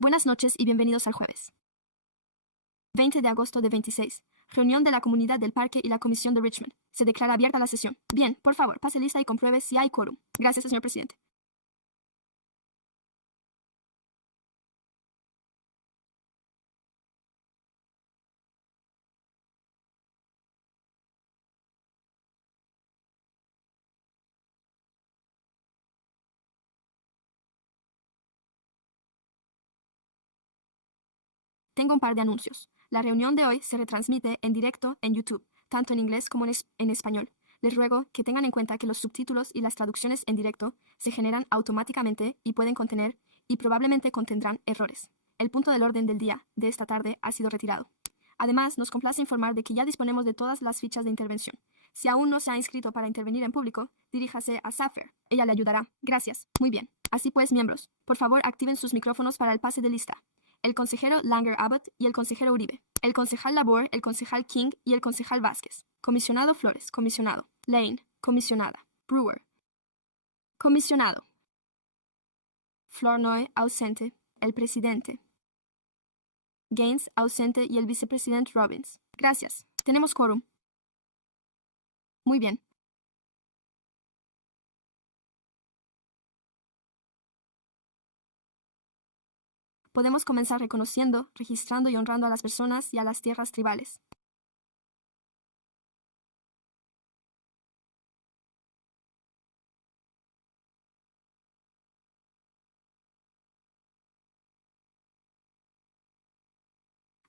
Buenas noches y bienvenidos al jueves 20 de agosto de 26. Reunión de la comunidad del parque y la comisión de Richmond. Se declara abierta la sesión. Bien, por favor, pase lista y compruebe si hay quórum. Gracias, señor presidente. Tengo un par de anuncios. La reunión de hoy se retransmite en directo en YouTube, tanto en inglés como en español. Les ruego que tengan en cuenta que los subtítulos y las traducciones en directo se generan automáticamente y pueden contener y probablemente contendrán errores. El punto del orden del día de esta tarde ha sido retirado. Además, nos complace informar de que ya disponemos de todas las fichas de intervención. Si aún no se ha inscrito para intervenir en público, diríjase a Safer. Ella le ayudará. Gracias. Muy bien. Así pues, miembros, por favor activen sus micrófonos para el pase de lista. El consejero Langer Abbott y el consejero Uribe. El concejal Labor, el concejal King y el concejal Vázquez. Comisionado Flores. Comisionado. Lane. Comisionada. Brewer. Comisionado. Flournoy, ausente. El presidente. Gaines, ausente, y el vicepresidente Robbins. Gracias. Tenemos quórum. Muy bien. Podemos comenzar reconociendo, registrando y honrando a las personas y a las tierras tribales.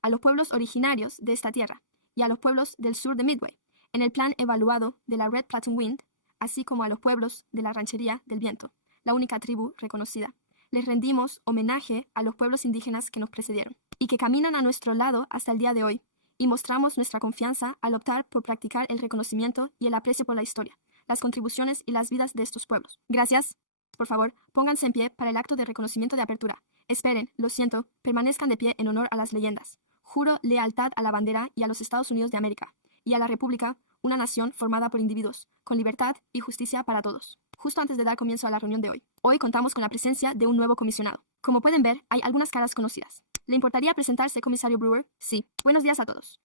A los pueblos originarios de esta tierra y a los pueblos del sur de Midway, en el plan evaluado de la Red Platte Wind, así como a los pueblos de la Ranchería del Viento, la única tribu reconocida. Les rendimos homenaje a los pueblos indígenas que nos precedieron y que caminan a nuestro lado hasta el día de hoy, y mostramos nuestra confianza al optar por practicar el reconocimiento y el aprecio por la historia, las contribuciones y las vidas de estos pueblos. Gracias. Por favor, pónganse en pie para el acto de reconocimiento de apertura. Esperen, lo siento, permanezcan de pie en honor a las leyendas. Juro lealtad a la bandera y a los Estados Unidos de América, y a la República, una nación formada por individuos, con libertad y justicia para todos. Justo antes de dar comienzo a la reunión de hoy, contamos con la presencia de un nuevo comisionado. Como pueden ver, hay algunas caras conocidas. ¿Le importaría presentarse, comisario Brewer? Sí. Buenos días a todos.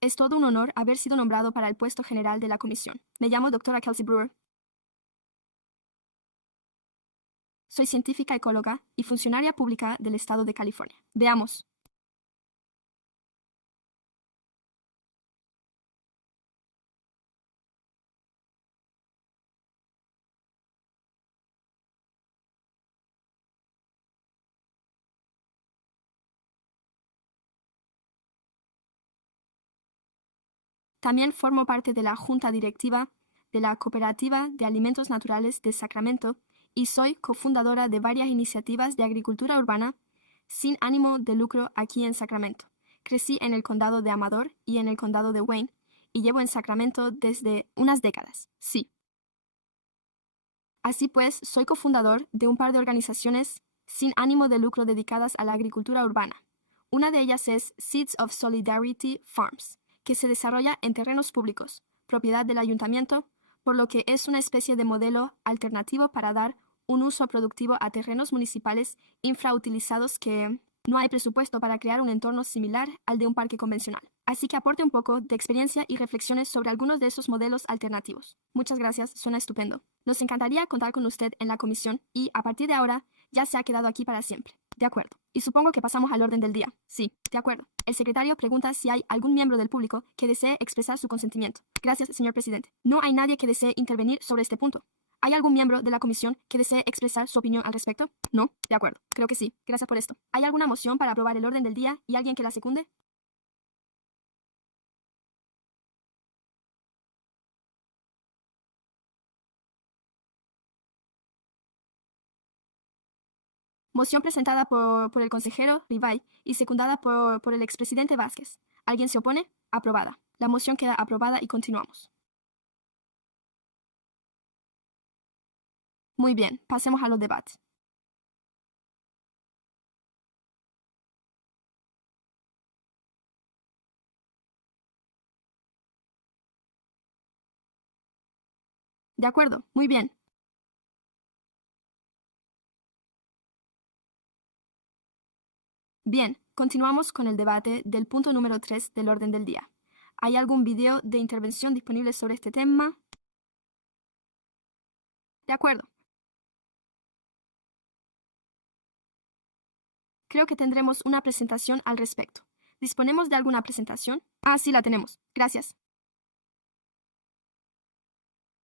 Es todo un honor haber sido nombrado para el puesto general de la comisión. Me llamo doctora Kelsey Brewer. Soy científica ecóloga y funcionaria pública del estado de California. Veamos. También formo parte de la junta directiva de la Cooperativa de Alimentos Naturales de Sacramento y soy cofundadora de varias iniciativas de agricultura urbana sin ánimo de lucro aquí en Sacramento. Crecí en el condado de Amador y en el condado de Wayne y llevo en Sacramento desde unas décadas. Sí. Así pues, soy cofundador de un par de organizaciones sin ánimo de lucro dedicadas a la agricultura urbana. Una de ellas es Seeds of Solidarity Farms, que se desarrolla en terrenos públicos, propiedad del ayuntamiento, por lo que es una especie de modelo alternativo para dar un uso productivo a terrenos municipales infrautilizados que no hay presupuesto para crear un entorno similar al de un parque convencional. Así que aporte un poco de experiencia y reflexiones sobre algunos de esos modelos alternativos. Muchas gracias, suena estupendo. Nos encantaría contar con usted en la comisión y, a partir de ahora, ya se ha quedado aquí para siempre. De acuerdo. Y supongo que pasamos al orden del día. Sí, de acuerdo. El secretario pregunta si hay algún miembro del público que desee expresar su consentimiento. Gracias, señor presidente. No hay nadie que desee intervenir sobre este punto. ¿Hay algún miembro de la comisión que desee expresar su opinión al respecto? No, de acuerdo. Creo que sí. Gracias por esto. ¿Hay alguna moción para aprobar el orden del día y alguien que la secunde? Moción presentada por el consejero Rivay y secundada por el expresidente Vázquez. ¿Alguien se opone? Aprobada. La moción queda aprobada y continuamos. Muy bien, pasemos a los debates. De acuerdo, muy bien. Bien, continuamos con el debate del punto número 3 del orden del día. ¿Hay algún video de intervención disponible sobre este tema? De acuerdo. Creo que tendremos una presentación al respecto. ¿Disponemos de alguna presentación? Ah, sí, la tenemos. Gracias.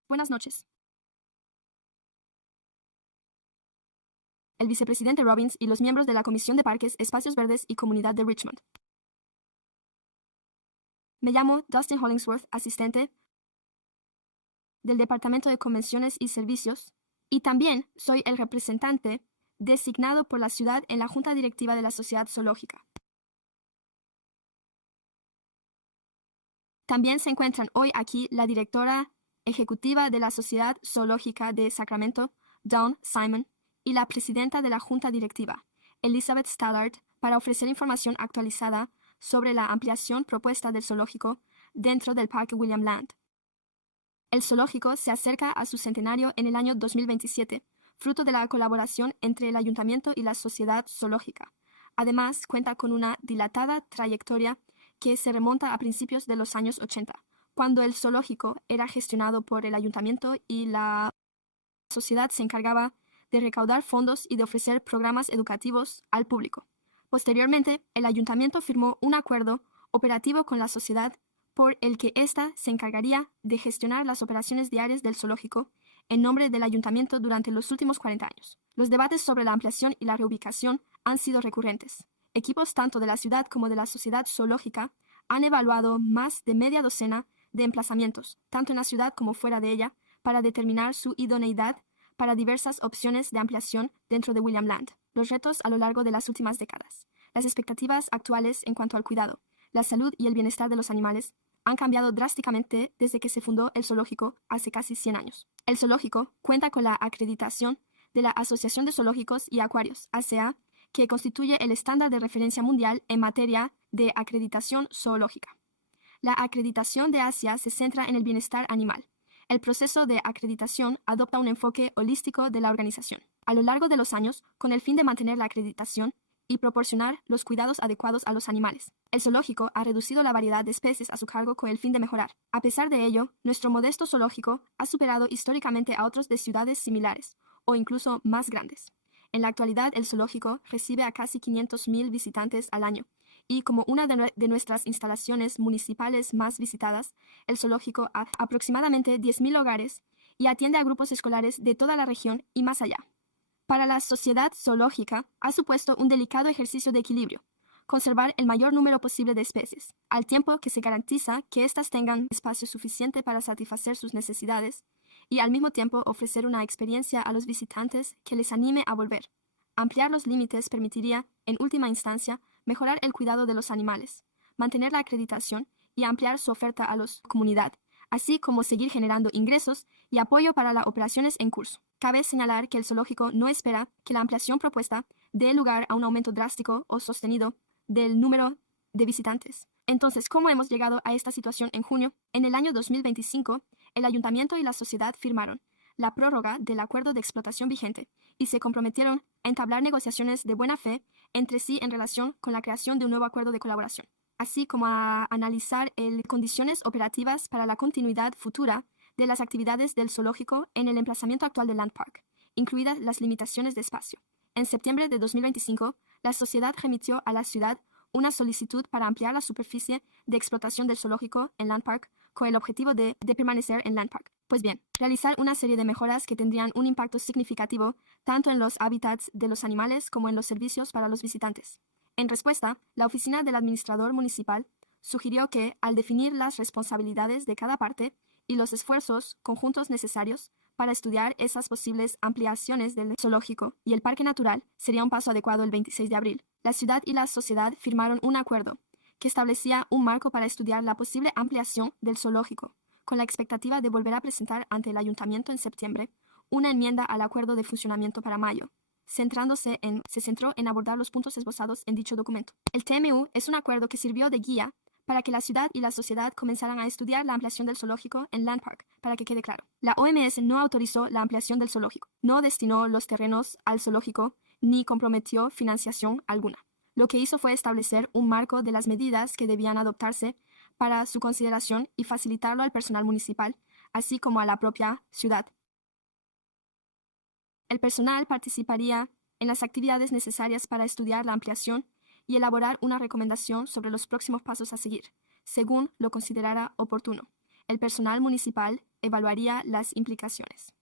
Buenas noches. El vicepresidente Robbins y los miembros de la Comisión de Parques, Espacios Verdes y Comunidad de Richmond. Me llamo Dustin Hollingsworth, asistente del Departamento de Convenciones y Servicios, y también soy el representante designado por la ciudad en la Junta Directiva de la Sociedad Zoológica. También se encuentran hoy aquí la directora ejecutiva de la Sociedad Zoológica de Sacramento, Dawn Simon, y la presidenta de la Junta Directiva, Elizabeth Stallard, para ofrecer información actualizada sobre la ampliación propuesta del zoológico dentro del Parque William Land. El zoológico se acerca a su centenario en el año 2027, fruto de la colaboración entre el ayuntamiento y la sociedad zoológica. Además, cuenta con una dilatada trayectoria que se remonta a principios de los años 80, cuando el zoológico era gestionado por el ayuntamiento y la sociedad se encargaba de recaudar fondos y de ofrecer programas educativos al público. Posteriormente, el ayuntamiento firmó un acuerdo operativo con la sociedad por el que ésta se encargaría de gestionar las operaciones diarias del zoológico en nombre del ayuntamiento durante los últimos 40 años. Los debates sobre la ampliación y la reubicación han sido recurrentes. Equipos tanto de la ciudad como de la sociedad zoológica han evaluado más de media docena de emplazamientos, tanto en la ciudad como fuera de ella, para determinar su idoneidad para diversas opciones de ampliación dentro de William Land. Los retos a lo largo de las últimas décadas. Las expectativas actuales en cuanto al cuidado, la salud y el bienestar de los animales han cambiado drásticamente desde que se fundó el zoológico hace casi 100 años. El zoológico cuenta con la acreditación de la Asociación de Zoológicos y Acuarios, ASEA, que constituye el estándar de referencia mundial en materia de acreditación zoológica. La acreditación de ASEA se centra en el bienestar animal. El proceso de acreditación adopta un enfoque holístico de la organización. A lo largo de los años, con el fin de mantener la acreditación y proporcionar los cuidados adecuados a los animales, el zoológico ha reducido la variedad de especies a su cargo con el fin de mejorar. A pesar de ello, nuestro modesto zoológico ha superado históricamente a otros de ciudades similares, o incluso más grandes. En la actualidad, el zoológico recibe a casi 500,000 visitantes al año, y como una de nuestras instalaciones municipales más visitadas, el zoológico ha aproximadamente 10,000 hogares y atiende a grupos escolares de toda la región y más allá. Para la sociedad zoológica ha supuesto un delicado ejercicio de equilibrio, conservar el mayor número posible de especies, al tiempo que se garantiza que éstas tengan espacio suficiente para satisfacer sus necesidades, y al mismo tiempo ofrecer una experiencia a los visitantes que les anime a volver. Ampliar los límites permitiría, en última instancia, mejorar el cuidado de los animales, mantener la acreditación y ampliar su oferta a la comunidad, así como seguir generando ingresos y apoyo para las operaciones en curso. Cabe señalar que el zoológico no espera que la ampliación propuesta dé lugar a un aumento drástico o sostenido del número de visitantes. Entonces, ¿cómo hemos llegado a esta situación en junio? En el año 2025, el ayuntamiento y la sociedad firmaron la prórroga del acuerdo de explotación vigente y se comprometieron a entablar negociaciones de buena fe entre sí en relación con la creación de un nuevo acuerdo de colaboración, así como a analizar condiciones operativas para la continuidad futura de las actividades del zoológico en el emplazamiento actual del Land Park, incluidas las limitaciones de espacio. En septiembre de 2025, la sociedad remitió a la ciudad una solicitud para ampliar la superficie de explotación del zoológico en Land Park con el objetivo de permanecer en Land Park. Pues bien, realizar una serie de mejoras que tendrían un impacto significativo tanto en los hábitats de los animales como en los servicios para los visitantes. En respuesta, la oficina del administrador municipal sugirió que, al definir las responsabilidades de cada parte y los esfuerzos conjuntos necesarios para estudiar esas posibles ampliaciones del zoológico y el parque natural, sería un paso adecuado el 26 de abril. La ciudad y la sociedad firmaron un acuerdo que establecía un marco para estudiar la posible ampliación del zoológico, con la expectativa de volver a presentar ante el ayuntamiento en septiembre una enmienda al acuerdo de funcionamiento para mayo, se centró en abordar los puntos esbozados en dicho documento. El TMU es un acuerdo que sirvió de guía para que la ciudad y la sociedad comenzaran a estudiar la ampliación del zoológico en Land Park, para que quede claro. La OMS no autorizó la ampliación del zoológico, no destinó los terrenos al zoológico, ni comprometió financiación alguna. Lo que hizo fue establecer un marco de las medidas que debían adoptarse para su consideración y facilitarlo al personal municipal, así como a la propia ciudad. El personal participaría en las actividades necesarias para estudiar la ampliación y elaborar una recomendación sobre los próximos pasos a seguir, según lo considerara oportuno. El personal municipal evaluaría las implicaciones.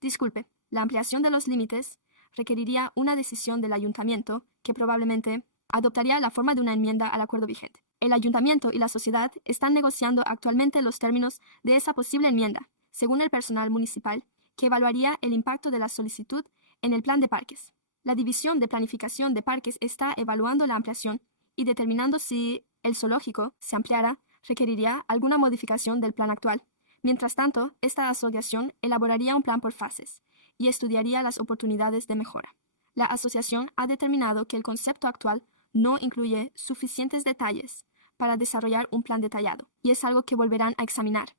Disculpe, la ampliación de los límites requeriría una decisión del ayuntamiento que probablemente adoptaría la forma de una enmienda al acuerdo vigente. El ayuntamiento y la sociedad están negociando actualmente los términos de esa posible enmienda, según el personal municipal, que evaluaría el impacto de la solicitud en el plan de parques. La División de Planificación de Parques está evaluando la ampliación y determinando si el zoológico se ampliara requeriría alguna modificación del plan actual. Mientras tanto, esta asociación elaboraría un plan por fases y estudiaría las oportunidades de mejora. La asociación ha determinado que el concepto actual no incluye suficientes detalles para desarrollar un plan detallado, y es algo que volverán a examinar.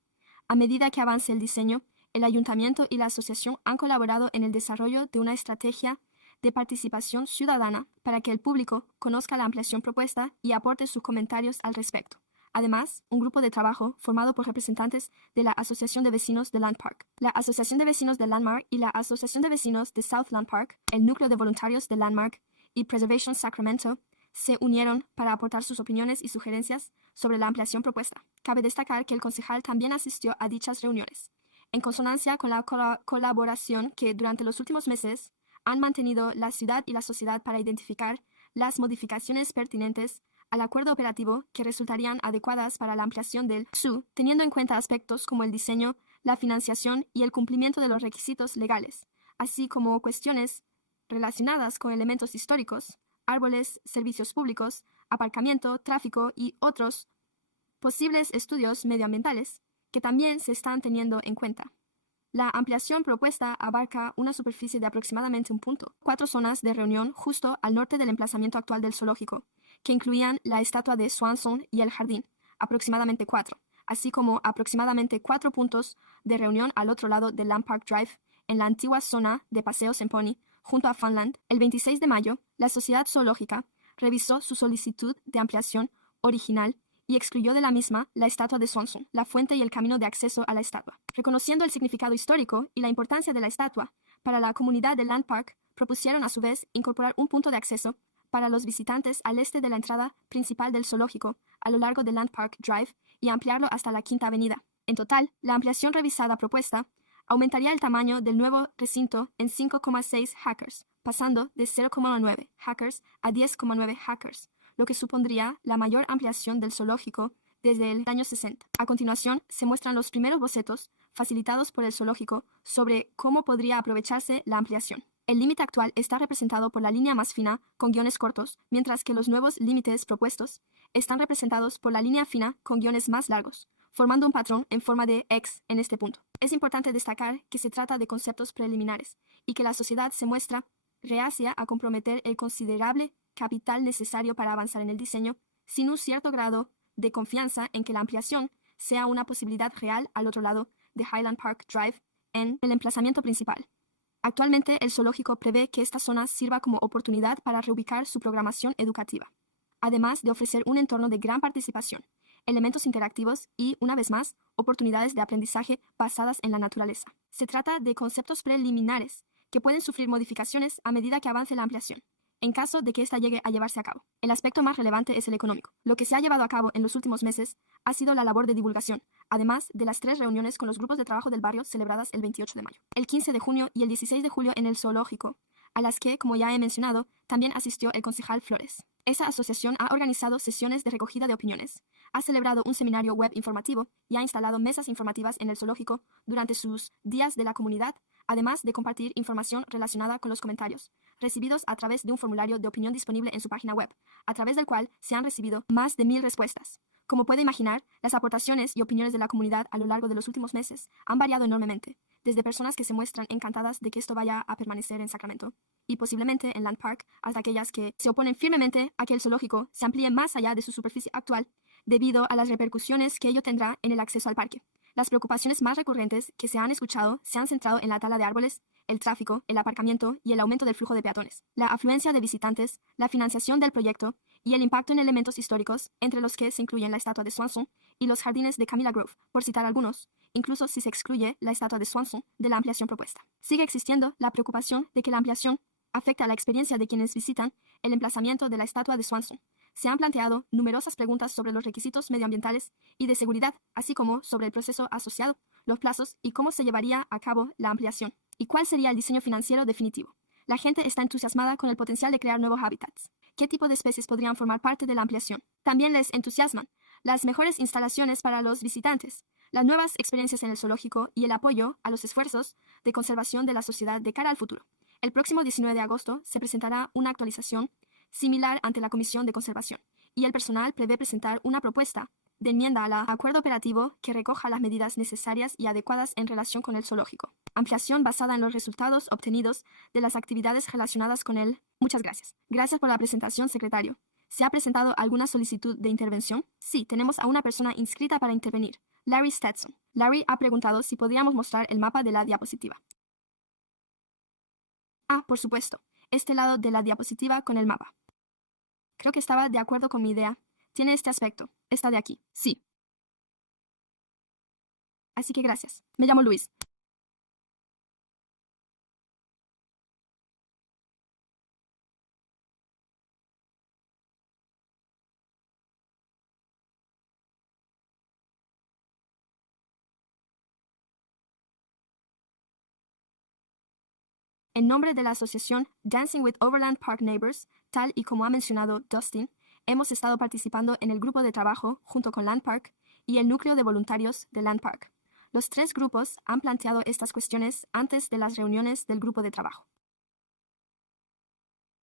A medida que avance el diseño, el ayuntamiento y la asociación han colaborado en el desarrollo de una estrategia de participación ciudadana para que el público conozca la ampliación propuesta y aporte sus comentarios al respecto. Además, un grupo de trabajo formado por representantes de la Asociación de Vecinos de Land Park, la Asociación de Vecinos de Landmark y la Asociación de Vecinos de South Land Park, el núcleo de voluntarios de Landmark y Preservation Sacramento, se unieron para aportar sus opiniones y sugerencias sobre la ampliación propuesta. Cabe destacar que el concejal también asistió a dichas reuniones, en consonancia con la colaboración que durante los últimos meses han mantenido la ciudad y la sociedad para identificar las modificaciones pertinentes al acuerdo operativo que resultarían adecuadas para la ampliación del SU, teniendo en cuenta aspectos como el diseño, la financiación y el cumplimiento de los requisitos legales, así como cuestiones relacionadas con elementos históricos, árboles, servicios públicos, aparcamiento, tráfico y otros posibles estudios medioambientales que también se están teniendo en cuenta. La ampliación propuesta abarca una superficie de aproximadamente 4 zonas de reunión justo al norte del emplazamiento actual del zoológico, que incluían la estatua de Swanson y el jardín, aproximadamente 4, así como aproximadamente 4 puntos de reunión al otro lado del Land Park Drive, en la antigua zona de paseos en pony, junto a Funland. El 26 de mayo, la Sociedad Zoológica revisó su solicitud de ampliación original y excluyó de la misma la estatua de Swanson, la fuente y el camino de acceso a la estatua. Reconociendo el significado histórico y la importancia de la estatua para la comunidad de Land Park, propusieron a su vez incorporar un punto de acceso para los visitantes al este de la entrada principal del zoológico, a lo largo de Land Park Drive, y ampliarlo hasta la Quinta Avenida. En total, la ampliación revisada propuesta aumentaría el tamaño del nuevo recinto en 5,6 acres, pasando de 0,9 acres a 10,9 acres, lo que supondría la mayor ampliación del zoológico desde el año 60. A continuación, se muestran los primeros bocetos facilitados por el zoológico sobre cómo podría aprovecharse la ampliación. El límite actual está representado por la línea más fina con guiones cortos, mientras que los nuevos límites propuestos están representados por la línea fina con guiones más largos, formando un patrón en forma de X en este punto. Es importante destacar que se trata de conceptos preliminares y que la sociedad se muestra reacia a comprometer el considerable capital necesario para avanzar en el diseño sin un cierto grado de confianza en que la ampliación sea una posibilidad real al otro lado de Highland Park Drive en el emplazamiento principal. Actualmente, el zoológico prevé que esta zona sirva como oportunidad para reubicar su programación educativa, además de ofrecer un entorno de gran participación, elementos interactivos y, una vez más, oportunidades de aprendizaje basadas en la naturaleza. Se trata de conceptos preliminares que pueden sufrir modificaciones a medida que avance la ampliación, en caso de que ésta llegue a llevarse a cabo. El aspecto más relevante es el económico. Lo que se ha llevado a cabo en los últimos meses ha sido la labor de divulgación, además de las 3 reuniones con los grupos de trabajo del barrio celebradas el 28 de mayo, el 15 de junio y el 16 de julio en el zoológico, a las que, como ya he mencionado, también asistió el concejal Flores. Esa asociación ha organizado sesiones de recogida de opiniones, ha celebrado un seminario web informativo y ha instalado mesas informativas en el zoológico durante sus días de la comunidad, además de compartir información relacionada con los comentarios recibidos a través de un formulario de opinión disponible en su página web, a través del cual se han recibido más de 1000 respuestas. Como puede imaginar, las aportaciones y opiniones de la comunidad a lo largo de los últimos meses han variado enormemente, desde personas que se muestran encantadas de que esto vaya a permanecer en Sacramento, y posiblemente en Land Park, hasta aquellas que se oponen firmemente a que el zoológico se amplíe más allá de su superficie actual, debido a las repercusiones que ello tendrá en el acceso al parque. Las preocupaciones más recurrentes que se han escuchado se han centrado en la tala de árboles el tráfico, el aparcamiento y el aumento del flujo de peatones, la afluencia de visitantes, la financiación del proyecto y el impacto en elementos históricos, entre los que se incluyen la estatua de Swanson y los jardines de Camilla Grove, por citar algunos, incluso si se excluye la estatua de Swanson de la ampliación propuesta. Sigue existiendo la preocupación de que la ampliación afecta la experiencia de quienes visitan el emplazamiento de la estatua de Swanson. Se han planteado numerosas preguntas sobre los requisitos medioambientales y de seguridad, así como sobre el proceso asociado, los plazos y cómo se llevaría a cabo la ampliación, y cuál sería el diseño financiero definitivo. La gente está entusiasmada con el potencial de crear nuevos hábitats. ¿Qué tipo de especies podrían formar parte de la ampliación? También les entusiasman las mejores instalaciones para los visitantes, las nuevas experiencias en el zoológico y el apoyo a los esfuerzos de conservación de la sociedad de cara al futuro. El próximo 19 de agosto se presentará una actualización similar ante la Comisión de Conservación, y el personal prevé presentar una propuesta de enmienda al acuerdo operativo que recoja las medidas necesarias y adecuadas en relación con el zoológico. Ampliación basada en los resultados obtenidos de las actividades relacionadas con él. Muchas gracias. Gracias por la presentación, secretario. ¿Se ha presentado alguna solicitud de intervención? Sí, tenemos a una persona inscrita para intervenir, Larry Stetson. Larry ha preguntado si podríamos mostrar el mapa de la diapositiva. Ah, por supuesto. Este lado de la diapositiva con el mapa. Creo que estaba de acuerdo con mi idea. Tiene este aspecto. Esta de aquí. Sí. Así que gracias. Me llamo Luis. En nombre de la asociación Dancing with Overland Park Neighbors, tal y como ha mencionado Dustin, hemos estado participando en el grupo de trabajo junto con Land Park y el núcleo de voluntarios de Land Park. Los tres grupos han planteado estas cuestiones antes de las reuniones del grupo de trabajo.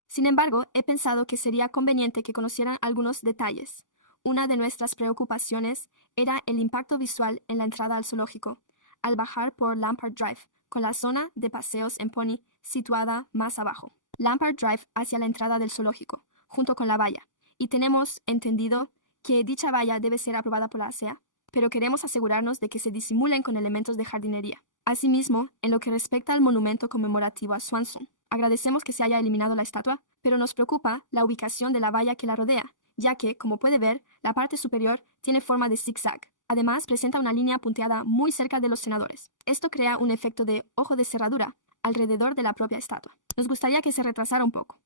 Sin embargo, he pensado que sería conveniente que conocieran algunos detalles. Una de nuestras preocupaciones era el impacto visual en la entrada al zoológico, al bajar por Lampard Drive, con la zona de paseos en pony situada más abajo. Lampard Drive hacia la entrada del zoológico, junto con la valla, y tenemos entendido que dicha valla debe ser aprobada por la ASEA, pero queremos asegurarnos de que se disimulen con elementos de jardinería. Asimismo, en lo que respecta al monumento conmemorativo a Swanson, agradecemos que se haya eliminado la estatua, pero nos preocupa la ubicación de la valla que la rodea, ya que, como puede ver, la parte superior tiene forma de zigzag. Además, presenta una línea punteada muy cerca de los senadores. Esto crea un efecto de ojo de cerradura alrededor de la propia estatua. Nos gustaría que se retrasara un poco.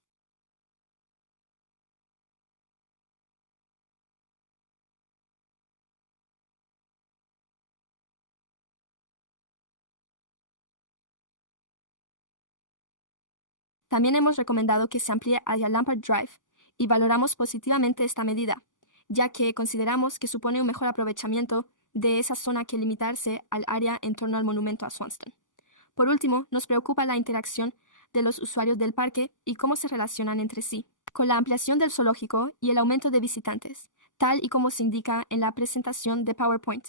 También hemos recomendado que se amplíe hacia Lampard Drive y valoramos positivamente esta medida, ya que consideramos que supone un mejor aprovechamiento de esa zona que limitarse al área en torno al monumento a Swanston. Por último, nos preocupa la interacción de los usuarios del parque y cómo se relacionan entre sí, con la ampliación del zoológico y el aumento de visitantes, tal y como se indica en la presentación de PowerPoint.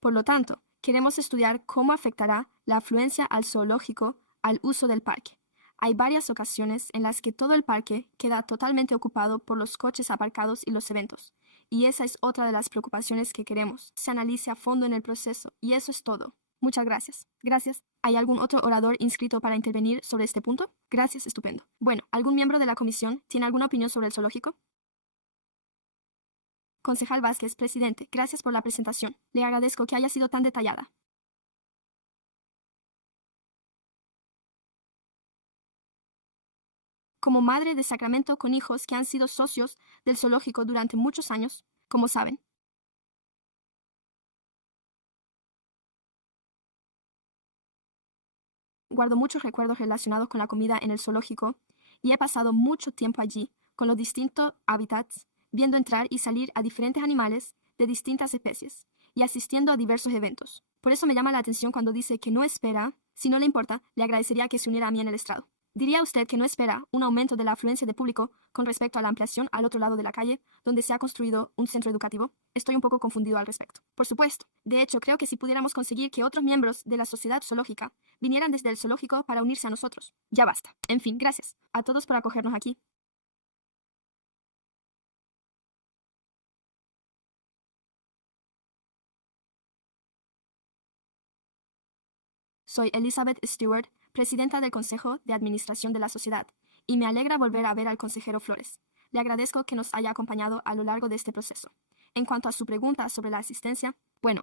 Por lo tanto, queremos estudiar cómo afectará la afluencia al zoológico al uso del parque. Hay varias ocasiones en las que todo el parque queda totalmente ocupado por los coches aparcados y los eventos, y esa es otra de las preocupaciones que queremos. Se analice a fondo en el proceso, y eso es todo. Muchas gracias. Gracias. ¿Hay algún otro orador inscrito para intervenir sobre este punto? Gracias, estupendo. Bueno, ¿algún miembro de la comisión tiene alguna opinión sobre el zoológico? Concejal Vázquez, presidente, gracias por la presentación. Le agradezco que haya sido tan detallada. Como madre de Sacramento con hijos que han sido socios del zoológico durante muchos años, como saben, guardo muchos recuerdos relacionados con la comida en el zoológico y he pasado mucho tiempo allí con los distintos hábitats, viendo entrar y salir a diferentes animales de distintas especies y asistiendo a diversos eventos. Por eso me llama la atención cuando dice que no espera, si no le importa, le agradecería que se uniera a mí en el estrado. ¿Diría usted que no espera un aumento de la afluencia de público con respecto a la ampliación al otro lado de la calle, donde se ha construido un centro educativo? Estoy un poco confundido al respecto. Por supuesto. De hecho, creo que si pudiéramos conseguir que otros miembros de la sociedad zoológica vinieran desde el zoológico para unirse a nosotros. Ya basta. En fin, gracias a todos por acogernos aquí. soy Elizabeth Stewart, presidenta del Consejo de Administración de la Sociedad, y me alegra volver a ver al consejero Flores. Le agradezco que nos haya acompañado a lo largo de este proceso. En cuanto a su pregunta sobre la asistencia, bueno,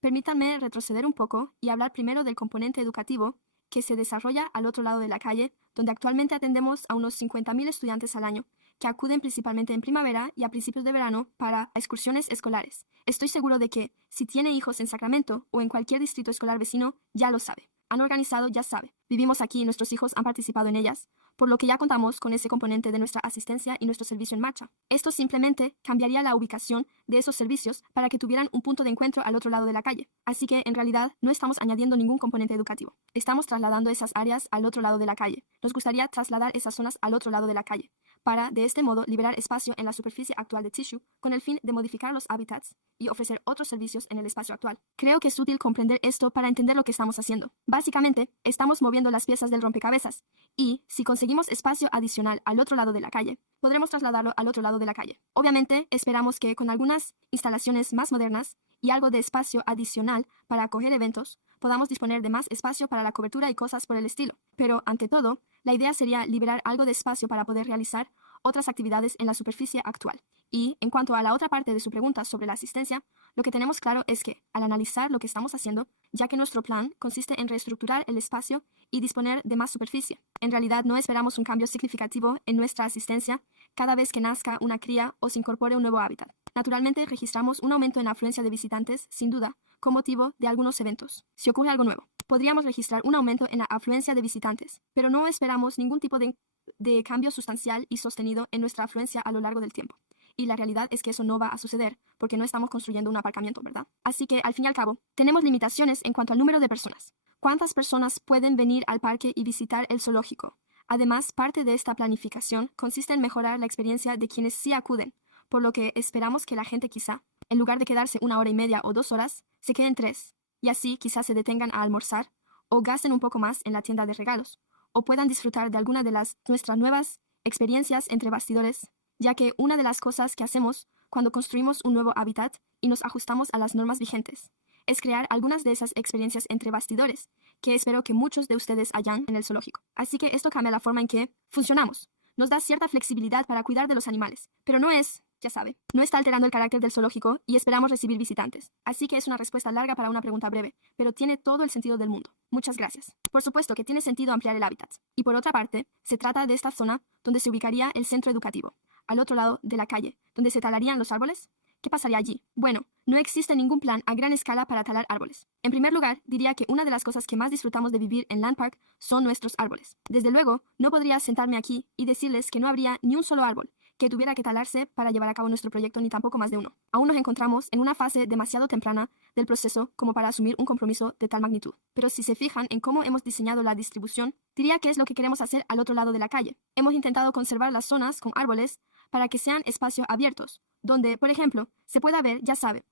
permítanme retroceder un poco y hablar primero del componente educativo que se desarrolla al otro lado de la calle, donde actualmente atendemos a unos 50,000 estudiantes al año, que acuden principalmente en primavera y a principios de verano para excursiones escolares. Estoy seguro de que, si tiene hijos en Sacramento o en cualquier distrito escolar vecino, ya lo sabe. Han organizado, ya sabe. Vivimos aquí y nuestros hijos han participado en ellas, por lo que ya contamos con ese componente de nuestra asistencia y nuestro servicio en marcha. Esto simplemente cambiaría la ubicación de esos servicios para que tuvieran un punto de encuentro al otro lado de la calle. Así que, en realidad, no estamos añadiendo ningún componente educativo. Estamos trasladando esas áreas al otro lado de la calle. Nos gustaría trasladar esas zonas al otro lado de la calle, para, de este modo, liberar espacio en la superficie actual de Tissue con el fin de modificar los hábitats y ofrecer otros servicios en el espacio actual. Creo que es útil comprender esto para entender lo que estamos haciendo. Básicamente, estamos moviendo las piezas del rompecabezas y, si conseguimos espacio adicional al otro lado de la calle, podremos trasladarlo al otro lado de la calle. Obviamente, esperamos que con algunas instalaciones más modernas y algo de espacio adicional para acoger eventos, podamos disponer de más espacio para la cobertura y cosas por el estilo. Pero, ante todo, la idea sería liberar algo de espacio para poder realizar otras actividades en la superficie actual. Y, en cuanto a la otra parte de su pregunta sobre la asistencia, lo que tenemos claro es que, al analizar lo que estamos haciendo, ya que nuestro plan consiste en reestructurar el espacio y disponer de más superficie, en realidad no esperamos un cambio significativo en nuestra asistencia cada vez que nazca una cría o se incorpore un nuevo hábitat. Naturalmente, registramos un aumento en la afluencia de visitantes, sin duda, con motivo de algunos eventos. Si ocurre algo nuevo, podríamos registrar un aumento en la afluencia de visitantes, pero no esperamos ningún tipo de cambio sustancial y sostenido en nuestra afluencia a lo largo del tiempo. Y la realidad es que eso no va a suceder porque no estamos construyendo un aparcamiento, ¿verdad? Así que, al fin y al cabo, tenemos limitaciones en cuanto al número de personas. ¿Cuántas personas pueden venir al parque y visitar el zoológico? Además, parte de esta planificación consiste en mejorar la experiencia de quienes sí acuden, por lo que esperamos que la gente quizá, en lugar de quedarse 1 hora y media o 2 horas, se queden 3, y así quizás se detengan a almorzar, o gasten un poco más en la tienda de regalos, o puedan disfrutar de alguna de nuestras nuevas experiencias entre bastidores, ya que una de las cosas que hacemos cuando construimos un nuevo hábitat y nos ajustamos a las normas vigentes es crear algunas de esas experiencias entre bastidores, que espero que muchos de ustedes hayan en el zoológico. Así que esto cambia la forma en que funcionamos. Nos da cierta flexibilidad para cuidar de los animales, pero no es, ya sabe, no está alterando el carácter del zoológico y esperamos recibir visitantes. Así que es una respuesta larga para una pregunta breve, pero tiene todo el sentido del mundo. Muchas gracias. Por supuesto que tiene sentido ampliar el hábitat. Y por otra parte, se trata de esta zona donde se ubicaría el centro educativo, al otro lado de la calle, donde se talarían los árboles. ¿Qué pasaría allí? Bueno, no existe ningún plan a gran escala para talar árboles. En primer lugar, diría que una de las cosas que más disfrutamos de vivir en Land Park son nuestros árboles. Desde luego, no podría sentarme aquí y decirles que no habría ni un solo árbol que tuviera que talarse para llevar a cabo nuestro proyecto, ni tampoco más de uno. Aún nos encontramos en una fase demasiado temprana del proceso como para asumir un compromiso de tal magnitud. Pero si se fijan en cómo hemos diseñado la distribución, diría que es lo que queremos hacer al otro lado de la calle. Hemos intentado conservar las zonas con árboles para que sean espacios abiertos, donde, por ejemplo, se pueda ver, ya sabe,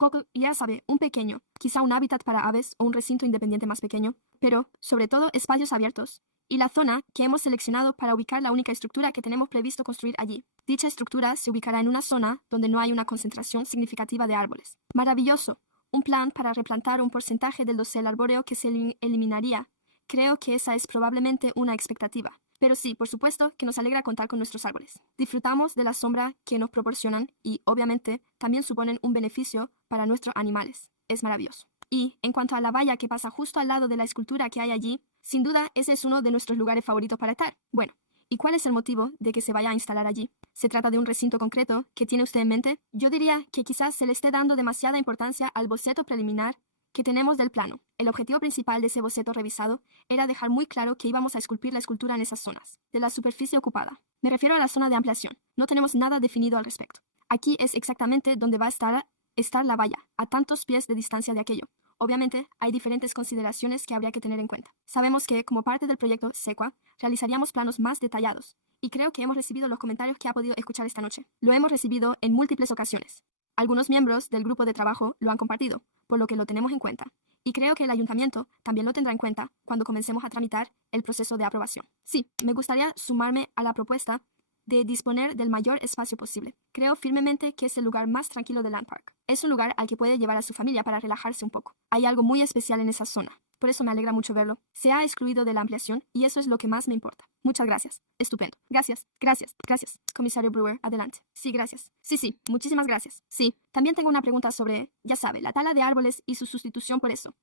un pequeño, quizá un hábitat para aves o un recinto independiente más pequeño, pero, sobre todo, espacios abiertos, y la zona que hemos seleccionado para ubicar la única estructura que tenemos previsto construir allí. Dicha estructura se ubicará en una zona donde no hay una concentración significativa de árboles. Maravilloso. Un plan para replantar un porcentaje del dosel arbóreo que se eliminaría. Creo que esa es probablemente una expectativa. Pero sí, por supuesto, que nos alegra contar con nuestros árboles. Disfrutamos de la sombra que nos proporcionan y, obviamente, también suponen un beneficio para nuestros animales. Es maravilloso. Y, en cuanto a la valla que pasa justo al lado de la escultura que hay allí, sin duda ese es uno de nuestros lugares favoritos para estar. Bueno, ¿y cuál es el motivo de que se vaya a instalar allí? ¿Se trata de un recinto concreto que tiene usted en mente? Yo diría que quizás se le esté dando demasiada importancia al boceto preliminar que tenemos del plano. El objetivo principal de ese boceto revisado era dejar muy claro que íbamos a esculpir la escultura en esas zonas, de la superficie ocupada. Me refiero a la zona de ampliación. No tenemos nada definido al respecto. Aquí es exactamente donde va a estar la valla, a tantos pies de distancia de aquello. Obviamente, hay diferentes consideraciones que habría que tener en cuenta. Sabemos que, como parte del proyecto SEQUA, realizaríamos planos más detallados, y creo que hemos recibido los comentarios que ha podido escuchar esta noche. Lo hemos recibido en múltiples ocasiones. Algunos miembros del grupo de trabajo lo han compartido, por lo que lo tenemos en cuenta. Y creo que el ayuntamiento también lo tendrá en cuenta cuando comencemos a tramitar el proceso de aprobación. Sí, me gustaría sumarme a la propuesta de disponer del mayor espacio posible. Creo firmemente que es el lugar más tranquilo de Land Park. Es un lugar al que puede llevar a su familia para relajarse un poco. Hay algo muy especial en esa zona. por eso me alegra mucho verlo. Se ha excluido de la ampliación y eso es lo que más me importa. Muchas gracias. Estupendo. Gracias, gracias, gracias. Comisario Brewer, adelante. Sí, gracias. Sí, muchísimas gracias. Sí, también tengo una pregunta sobre, ya sabe, la tala de árboles y su sustitución por eso.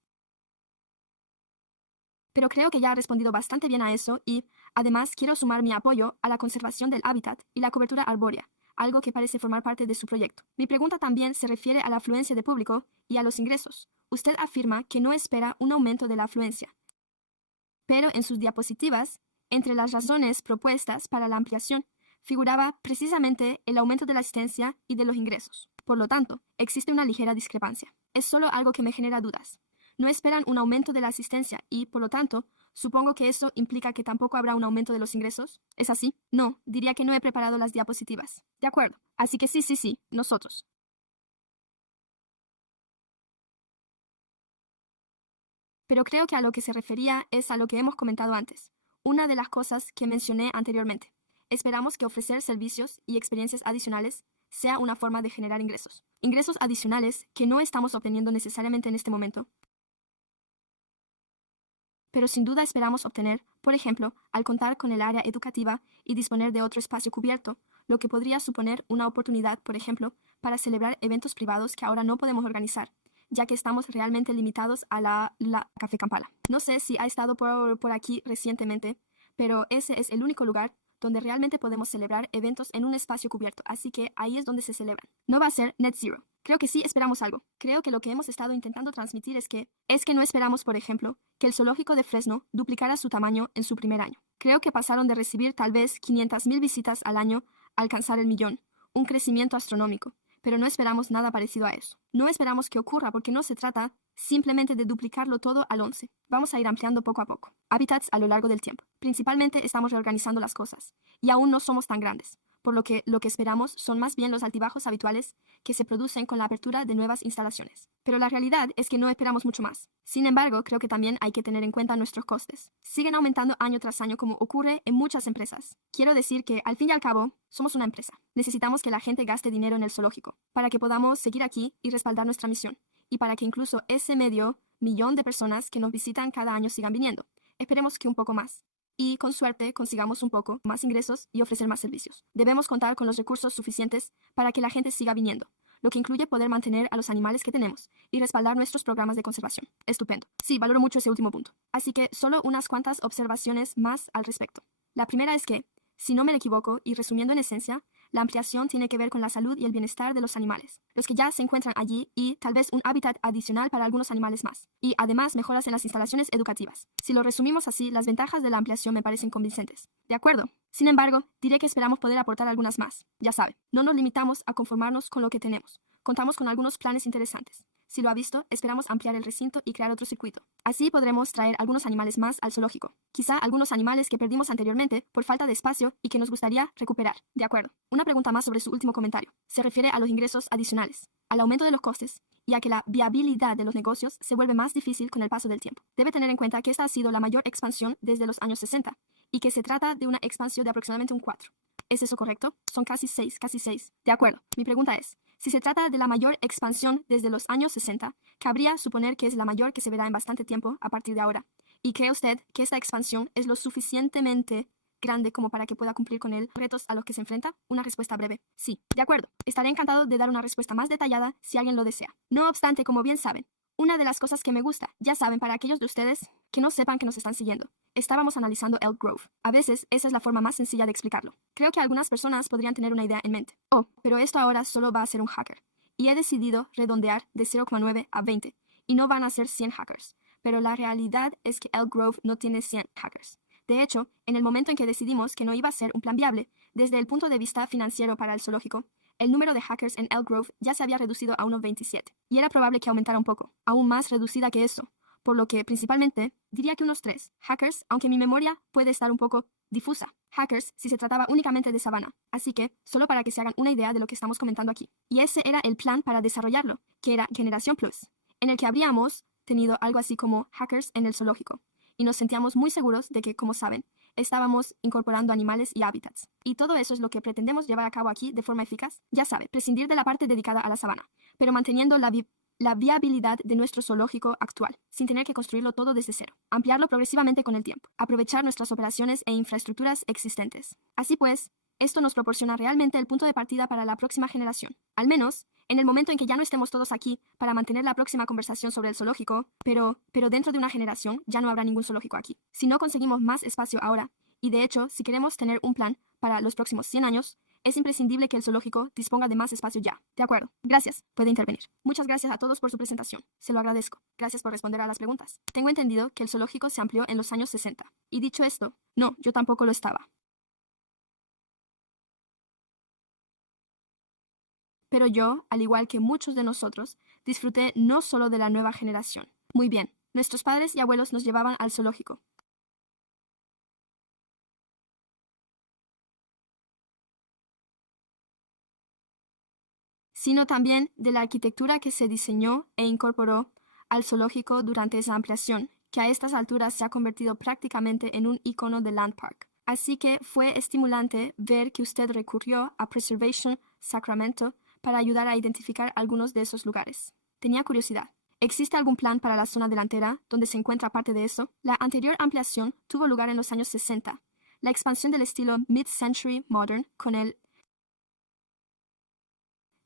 Pero creo que ya ha respondido bastante bien a eso y, además, quiero sumar mi apoyo a la conservación del hábitat y la cobertura arbórea, algo que parece formar parte de su proyecto. Mi pregunta también se refiere a la afluencia de público y a los ingresos. Usted afirma que no espera un aumento de la afluencia, pero en sus diapositivas, entre las razones propuestas para la ampliación, figuraba precisamente el aumento de la asistencia y de los ingresos. Por lo tanto, existe una ligera discrepancia. Es solo algo que me genera dudas. No esperan un aumento de la asistencia y, por lo tanto, supongo que eso implica que tampoco habrá un aumento de los ingresos. ¿Es así? No, diría que no he preparado las diapositivas. De acuerdo. Así que sí, nosotros. Pero creo que a lo que se refería es a lo que hemos comentado antes. Una de las cosas que mencioné anteriormente. Esperamos que ofrecer servicios y experiencias adicionales sea una forma de generar ingresos. Ingresos adicionales que no estamos obteniendo necesariamente en este momento, pero sin duda esperamos obtener, por ejemplo, al contar con el área educativa y disponer de otro espacio cubierto, lo que podría suponer una oportunidad, por ejemplo, para celebrar eventos privados que ahora no podemos organizar, ya que estamos realmente limitados a la Café Kampala. No sé si ha estado por aquí recientemente, pero ese es el único lugar donde realmente podemos celebrar eventos en un espacio cubierto, así que ahí es donde se celebran. No va a ser net zero. Creo que sí esperamos algo. Creo que lo que hemos estado intentando transmitir es que no esperamos, por ejemplo, que el zoológico de Fresno duplicara su tamaño en su primer año. Creo que pasaron de recibir tal vez 500,000 visitas al año a alcanzar el millón, un crecimiento astronómico, pero no esperamos nada parecido a eso. No esperamos que ocurra porque no se trata simplemente de duplicarlo todo al 11. Vamos a ir ampliando poco a poco. Hábitats a lo largo del tiempo. Principalmente estamos reorganizando las cosas, y aún no somos tan grandes, por lo que esperamos son más bien los altibajos habituales que se producen con la apertura de nuevas instalaciones. Pero la realidad es que no esperamos mucho más. Sin embargo, creo que también hay que tener en cuenta nuestros costes. Siguen aumentando año tras año como ocurre en muchas empresas. Quiero decir que, al fin y al cabo, somos una empresa. Necesitamos que la gente gaste dinero en el zoológico, para que podamos seguir aquí y respaldar nuestra misión, y para que incluso ese medio millón de personas que nos visitan cada año sigan viniendo. Esperemos que un poco más. Y con suerte consigamos un poco más ingresos y ofrecer más servicios. Debemos contar con los recursos suficientes para que la gente siga viniendo, lo que incluye poder mantener a los animales que tenemos y respaldar nuestros programas de conservación. Estupendo. Sí, valoro mucho ese último punto. Así que solo unas cuantas observaciones más al respecto. La primera es que, si no me equivoco, y resumiendo en esencia, la ampliación tiene que ver con la salud y el bienestar de los animales, los que ya se encuentran allí y tal vez un hábitat adicional para algunos animales más. Y además mejoras en las instalaciones educativas. Si lo resumimos así, las ventajas de la ampliación me parecen convincentes. De acuerdo. Sin embargo, diré que esperamos poder aportar algunas más. Ya sabe, no nos limitamos a conformarnos con lo que tenemos. Contamos con algunos planes interesantes. Si lo ha visto, esperamos ampliar el recinto y crear otro circuito. Así podremos traer algunos animales más al zoológico. Quizá algunos animales que perdimos anteriormente por falta de espacio y que nos gustaría recuperar. De acuerdo. Una pregunta más sobre su último comentario. Se refiere a los ingresos adicionales, al aumento de los costes y a que la viabilidad de los negocios se vuelve más difícil con el paso del tiempo. Debe tener en cuenta que esta ha sido la mayor expansión desde los años 60 y que se trata de una expansión de aproximadamente un 4. ¿Es eso correcto? Son casi 6, casi 6. De acuerdo. Mi pregunta es, si se trata de la mayor expansión desde los años 60, cabría suponer que es la mayor que se verá en bastante tiempo a partir de ahora. ¿Y cree usted que esta expansión es lo suficientemente grande como para que pueda cumplir con los retos a los que se enfrenta? Una respuesta breve. Sí, de acuerdo. Estaré encantado de dar una respuesta más detallada si alguien lo desea. No obstante, como bien saben, una de las cosas que me gusta, ya saben, para aquellos de ustedes que no sepan que nos están siguiendo, estábamos analizando Elk Grove. A veces, esa es la forma más sencilla de explicarlo. Creo que algunas personas podrían tener una idea en mente. Oh, pero esto ahora solo va a ser un hacker. Y he decidido redondear de 0,9 a 20. Y no van a ser 100 hackers. Pero la realidad es que Elk Grove no tiene 100 hackers. De hecho, en el momento en que decidimos que no iba a ser un plan viable, desde el punto de vista financiero para el zoológico, el número de hackers en Elk Grove ya se había reducido a unos 27. Y era probable que aumentara un poco, aún más reducida que eso. Por lo que, principalmente, diría que unos 3 hackers, aunque mi memoria puede estar un poco difusa. Hackers si se trataba únicamente de Savannah. Así que, solo para que se hagan una idea de lo que estamos comentando aquí. Y ese era el plan para desarrollarlo, que era Generación Plus, en el que habríamos tenido algo así como hackers en el zoológico. Y nos sentíamos muy seguros de que, como saben, estábamos incorporando animales y hábitats. Y todo eso es lo que pretendemos llevar a cabo aquí de forma eficaz. Ya sabe, prescindir de la parte dedicada a la sabana, pero manteniendo la la viabilidad de nuestro zoológico actual, sin tener que construirlo todo desde cero, ampliarlo progresivamente con el tiempo, aprovechar nuestras operaciones e infraestructuras existentes. Así pues, esto nos proporciona realmente el punto de partida para la próxima generación. Al menos, en el momento en que ya no estemos todos aquí para mantener la próxima conversación sobre el zoológico, pero dentro de una generación ya no habrá ningún zoológico aquí. Si no conseguimos más espacio ahora, y de hecho, si queremos tener un plan para los próximos 100 años, es imprescindible que el zoológico disponga de más espacio ya. De acuerdo. Gracias. Puede intervenir. Muchas gracias a todos por su presentación. Se lo agradezco. Gracias por responder a las preguntas. Tengo entendido que el zoológico se amplió en los años 60. Y dicho esto, no, yo tampoco lo estaba. Pero yo, al igual que muchos de nosotros, disfruté no solo de la nueva generación. Muy bien, nuestros padres y abuelos nos llevaban al zoológico. Sino también de la arquitectura que se diseñó e incorporó al zoológico durante esa ampliación, que a estas alturas se ha convertido prácticamente en un icono de Land Park. Así que fue estimulante ver que usted recurrió a Preservation Sacramento para ayudar a identificar algunos de esos lugares. Tenía curiosidad. ¿Existe algún plan para la zona delantera donde se encuentra parte de eso? La anterior ampliación tuvo lugar en los años 60. La expansión del estilo Mid-Century Modern con el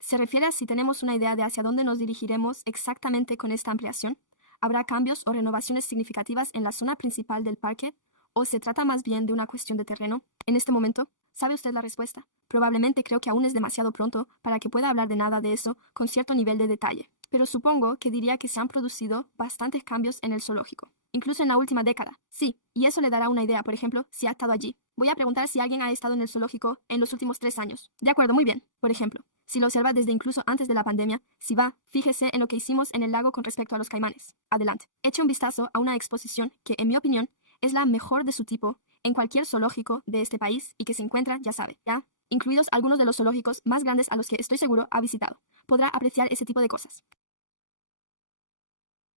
¿Se refiere a si tenemos una idea de hacia dónde nos dirigiremos exactamente con esta ampliación? ¿Habrá cambios o renovaciones significativas en la zona principal del parque? ¿O se trata más bien de una cuestión de terreno? En este momento, ¿sabe usted la respuesta? Probablemente creo que aún es demasiado pronto para que pueda hablar de nada de eso con cierto nivel de detalle, pero supongo que diría que se han producido bastantes cambios en el zoológico, incluso en la última década. Sí, y eso le dará una idea, por ejemplo, si ha estado allí. Voy a preguntar si alguien ha estado en el zoológico en los últimos 3 años. De acuerdo, muy bien. Por ejemplo, si lo observa desde incluso antes de la pandemia, si va, fíjese en lo que hicimos en el lago con respecto a los caimanes. Adelante. Eche un vistazo a una exposición que, en mi opinión, es la mejor de su tipo en cualquier zoológico de este país y que se encuentra, ya sabe, ya, incluidos algunos de los zoológicos más grandes a los que estoy seguro ha visitado. Podrá apreciar ese tipo de cosas.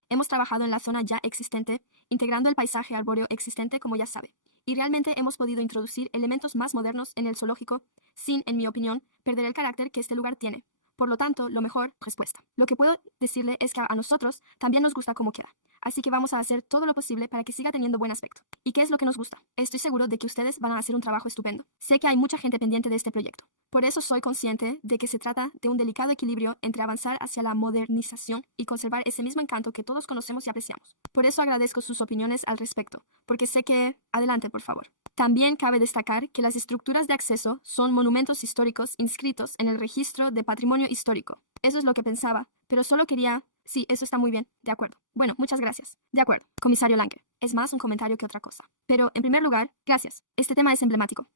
Hemos trabajado en la zona ya existente, integrando el paisaje arbóreo existente como ya sabe, y realmente hemos podido introducir elementos más modernos en el zoológico sin, en mi opinión, perder el carácter que este lugar tiene. Por lo tanto, lo mejor, respuesta. Lo que puedo decirle es que a nosotros también nos gusta cómo queda, así que vamos a hacer todo lo posible para que siga teniendo buen aspecto. ¿Y qué es lo que nos gusta? Estoy seguro de que ustedes van a hacer un trabajo estupendo. Sé que hay mucha gente pendiente de este proyecto. Por eso soy consciente de que se trata de un delicado equilibrio entre avanzar hacia la modernización y conservar ese mismo encanto que todos conocemos y apreciamos. Por eso agradezco sus opiniones al respecto, porque sé que... Adelante, por favor. También cabe destacar que las estructuras de acceso son monumentos históricos inscritos en el registro de patrimonio histórico. Eso es lo que pensaba, pero solo quería... Sí, eso está muy bien. De acuerdo. Bueno, muchas gracias. De acuerdo, comisario Lanker. Es más un comentario que otra cosa. Pero, en primer lugar, gracias. Este tema es emblemático.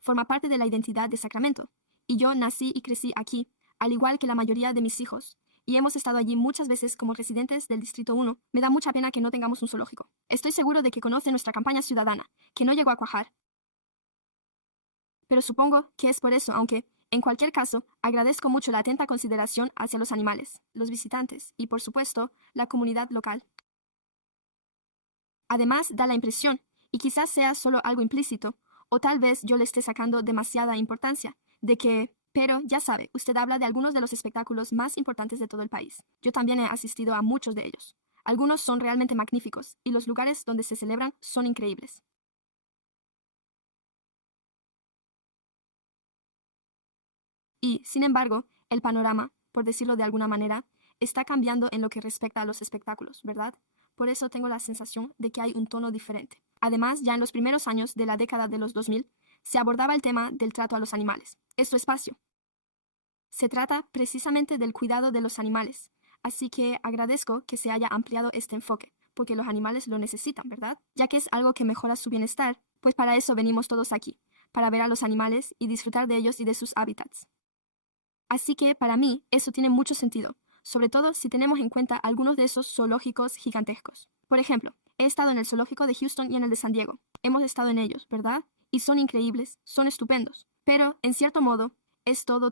Forma parte de la identidad de Sacramento. Y yo nací y crecí aquí, al igual que la mayoría de mis hijos. Y hemos estado allí muchas veces como residentes del Distrito 1. Me da mucha pena que no tengamos un zoológico. Estoy seguro de que conoce nuestra campaña ciudadana, que no llegó a cuajar. Pero supongo que es por eso, aunque, en cualquier caso, agradezco mucho la atenta consideración hacia los animales, los visitantes y, por supuesto, la comunidad local. Además, da la impresión, y quizás sea solo algo implícito, o tal vez yo le esté sacando demasiada importancia, de que, pero ya sabe, usted habla de algunos de los espectáculos más importantes de todo el país. Yo también he asistido a muchos de ellos. Algunos son realmente magníficos, y los lugares donde se celebran son increíbles. Y, sin embargo, el panorama, por decirlo de alguna manera, está cambiando en lo que respecta a los espectáculos, ¿verdad? Por eso tengo la sensación de que hay un tono diferente. Además, ya en los primeros años de la década de los 2000, se abordaba el tema del trato a los animales. Es su espacio. Se trata precisamente del cuidado de los animales, así que agradezco que se haya ampliado este enfoque, porque los animales lo necesitan, ¿verdad? Ya que es algo que mejora su bienestar, pues para eso venimos todos aquí, para ver a los animales y disfrutar de ellos y de sus hábitats. Así que, para mí, eso tiene mucho sentido, sobre todo si tenemos en cuenta algunos de esos zoológicos gigantescos. Por ejemplo, he estado en el zoológico de Houston y en el de San Diego. Hemos estado en ellos, ¿verdad? Y son increíbles, son estupendos. Pero, en cierto modo, ¿es todo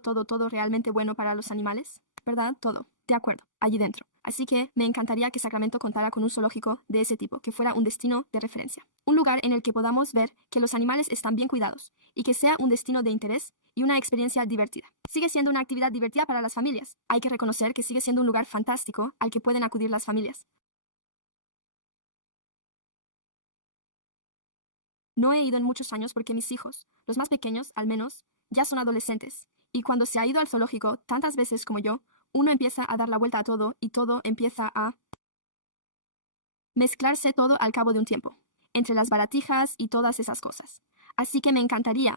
realmente bueno para los animales? ¿Verdad? Todo. De acuerdo, allí dentro. Así que me encantaría que Sacramento contara con un zoológico de ese tipo, que fuera un destino de referencia. Un lugar en el que podamos ver que los animales están bien cuidados y que sea un destino de interés y una experiencia divertida. Sigue siendo una actividad divertida para las familias. Hay que reconocer que sigue siendo un lugar fantástico al que pueden acudir las familias. No he ido en muchos años porque mis hijos, los más pequeños al menos, ya son adolescentes. Y cuando se ha ido al zoológico tantas veces como yo, uno empieza a dar la vuelta a todo y todo empieza a mezclarse todo al cabo de un tiempo, entre las baratijas y todas esas cosas. Así que me encantaría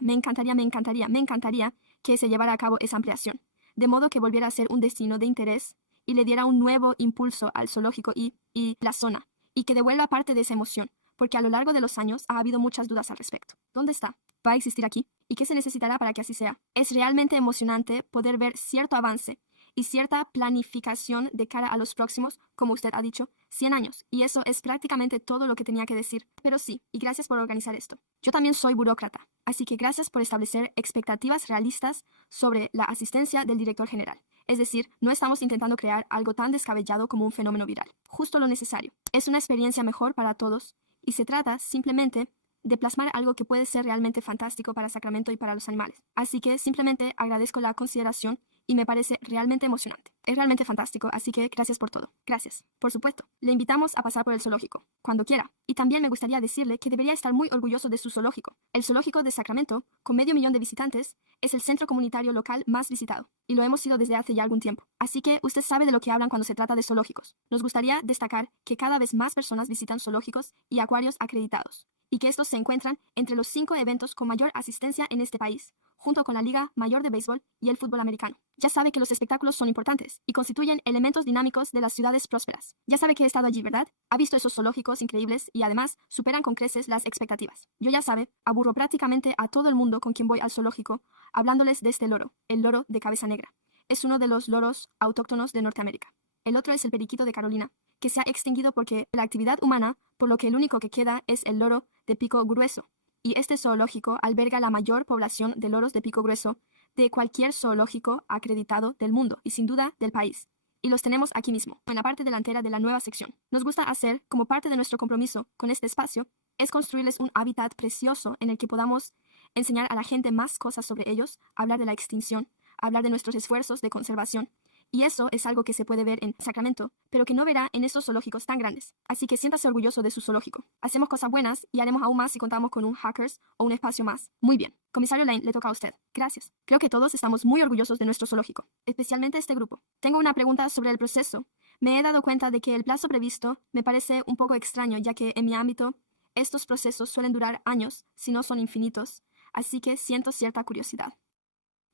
que se llevara a cabo esa ampliación, de modo que volviera a ser un destino de interés y le diera un nuevo impulso al zoológico y la zona, y que devuelva parte de esa emoción, porque a lo largo de los años ha habido muchas dudas al respecto. ¿Dónde está? ¿Va a existir aquí? ¿Y qué se necesitará para que así sea? Es realmente emocionante poder ver cierto avance y cierta planificación de cara a los próximos, como usted ha dicho, 100 años. Y eso es prácticamente todo lo que tenía que decir. Pero sí, y gracias por organizar esto. Yo también soy burócrata, así que gracias por establecer expectativas realistas sobre la asistencia del director general. Es decir, no estamos intentando crear algo tan descabellado como un fenómeno viral. Justo lo necesario. Es una experiencia mejor para todos y se trata simplemente de plasmar algo que puede ser realmente fantástico para Sacramento y para los animales. Así que simplemente agradezco la consideración y me parece realmente emocionante. Es realmente fantástico, así que gracias por todo. Gracias. Por supuesto, le invitamos a pasar por el zoológico, cuando quiera. Y también me gustaría decirle que debería estar muy orgulloso de su zoológico. El zoológico de Sacramento, con 500,000 de visitantes, es el centro comunitario local más visitado, y lo hemos sido desde hace ya algún tiempo. Así que usted sabe de lo que hablan cuando se trata de zoológicos. Nos gustaría destacar que cada vez más personas visitan zoológicos y acuarios acreditados, y que estos se encuentran entre los 5 eventos con mayor asistencia en este país, junto con la Liga Mayor de Béisbol y el fútbol americano. Ya sabe que los espectáculos son importantes y constituyen elementos dinámicos de las ciudades prósperas. Ya sabe que he estado allí, ¿verdad? Ha visto esos zoológicos increíbles y además superan con creces las expectativas. Yo ya sabe, aburro prácticamente a todo el mundo con quien voy al zoológico hablándoles de este loro, el loro de cabeza negra. Es uno de los loros autóctonos de Norteamérica. El otro es el periquito de Carolina, que se ha extinguido porque la actividad humana, por lo que el único que queda es el loro de pico grueso. Y este zoológico alberga la mayor población de loros de pico grueso de cualquier zoológico acreditado del mundo y sin duda del país. Y los tenemos aquí mismo, en la parte delantera de la nueva sección. Nos gusta hacer, como parte de nuestro compromiso con este espacio, es construirles un hábitat precioso en el que podamos enseñar a la gente más cosas sobre ellos, hablar de la extinción, hablar de nuestros esfuerzos de conservación. Y eso es algo que se puede ver en Sacramento, pero que no verá en estos zoológicos tan grandes. Así que siéntase orgulloso de su zoológico. Hacemos cosas buenas y haremos aún más si contamos con un Hackers o un espacio más. Muy bien. Comisario Lane, le toca a usted. Gracias. Creo que todos estamos muy orgullosos de nuestro zoológico, especialmente este grupo. Tengo una pregunta sobre el proceso. Me he dado cuenta de que el plazo previsto me parece un poco extraño, ya que en mi ámbito estos procesos suelen durar años, si no son infinitos, así que siento cierta curiosidad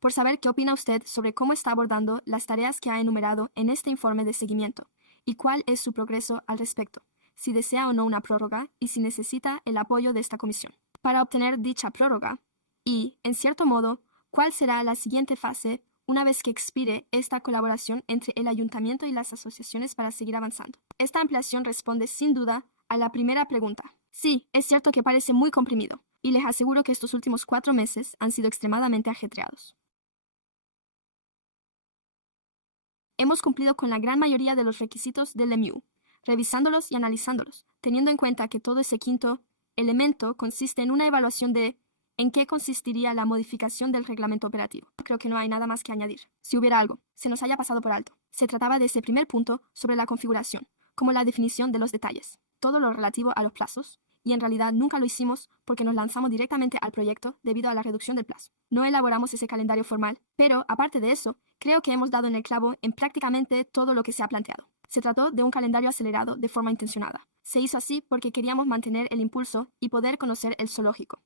por saber qué opina usted sobre cómo está abordando las tareas que ha enumerado en este informe de seguimiento y cuál es su progreso al respecto, si desea o no una prórroga y si necesita el apoyo de esta comisión para obtener dicha prórroga y, en cierto modo, cuál será la siguiente fase una vez que expire esta colaboración entre el ayuntamiento y las asociaciones para seguir avanzando. Esta ampliación responde sin duda a la primera pregunta. Sí, es cierto que parece muy comprimido, y les aseguro que estos últimos 4 meses han sido extremadamente ajetreados. Hemos cumplido con la gran mayoría de los requisitos del LEMU, revisándolos y analizándolos, teniendo en cuenta que todo ese quinto elemento consiste en una evaluación de en qué consistiría la modificación del reglamento operativo. Creo que no hay nada más que añadir. Si hubiera algo, se nos haya pasado por alto. Se trataba de ese primer punto sobre la configuración, como la definición de los detalles, todo lo relativo a los plazos, y en realidad nunca lo hicimos porque nos lanzamos directamente al proyecto debido a la reducción del plazo. No elaboramos ese calendario formal, pero, aparte de eso, creo que hemos dado en el clavo en prácticamente todo lo que se ha planteado. Se trató de un calendario acelerado de forma intencionada. Se hizo así porque queríamos mantener el impulso y poder conocer el zoológico.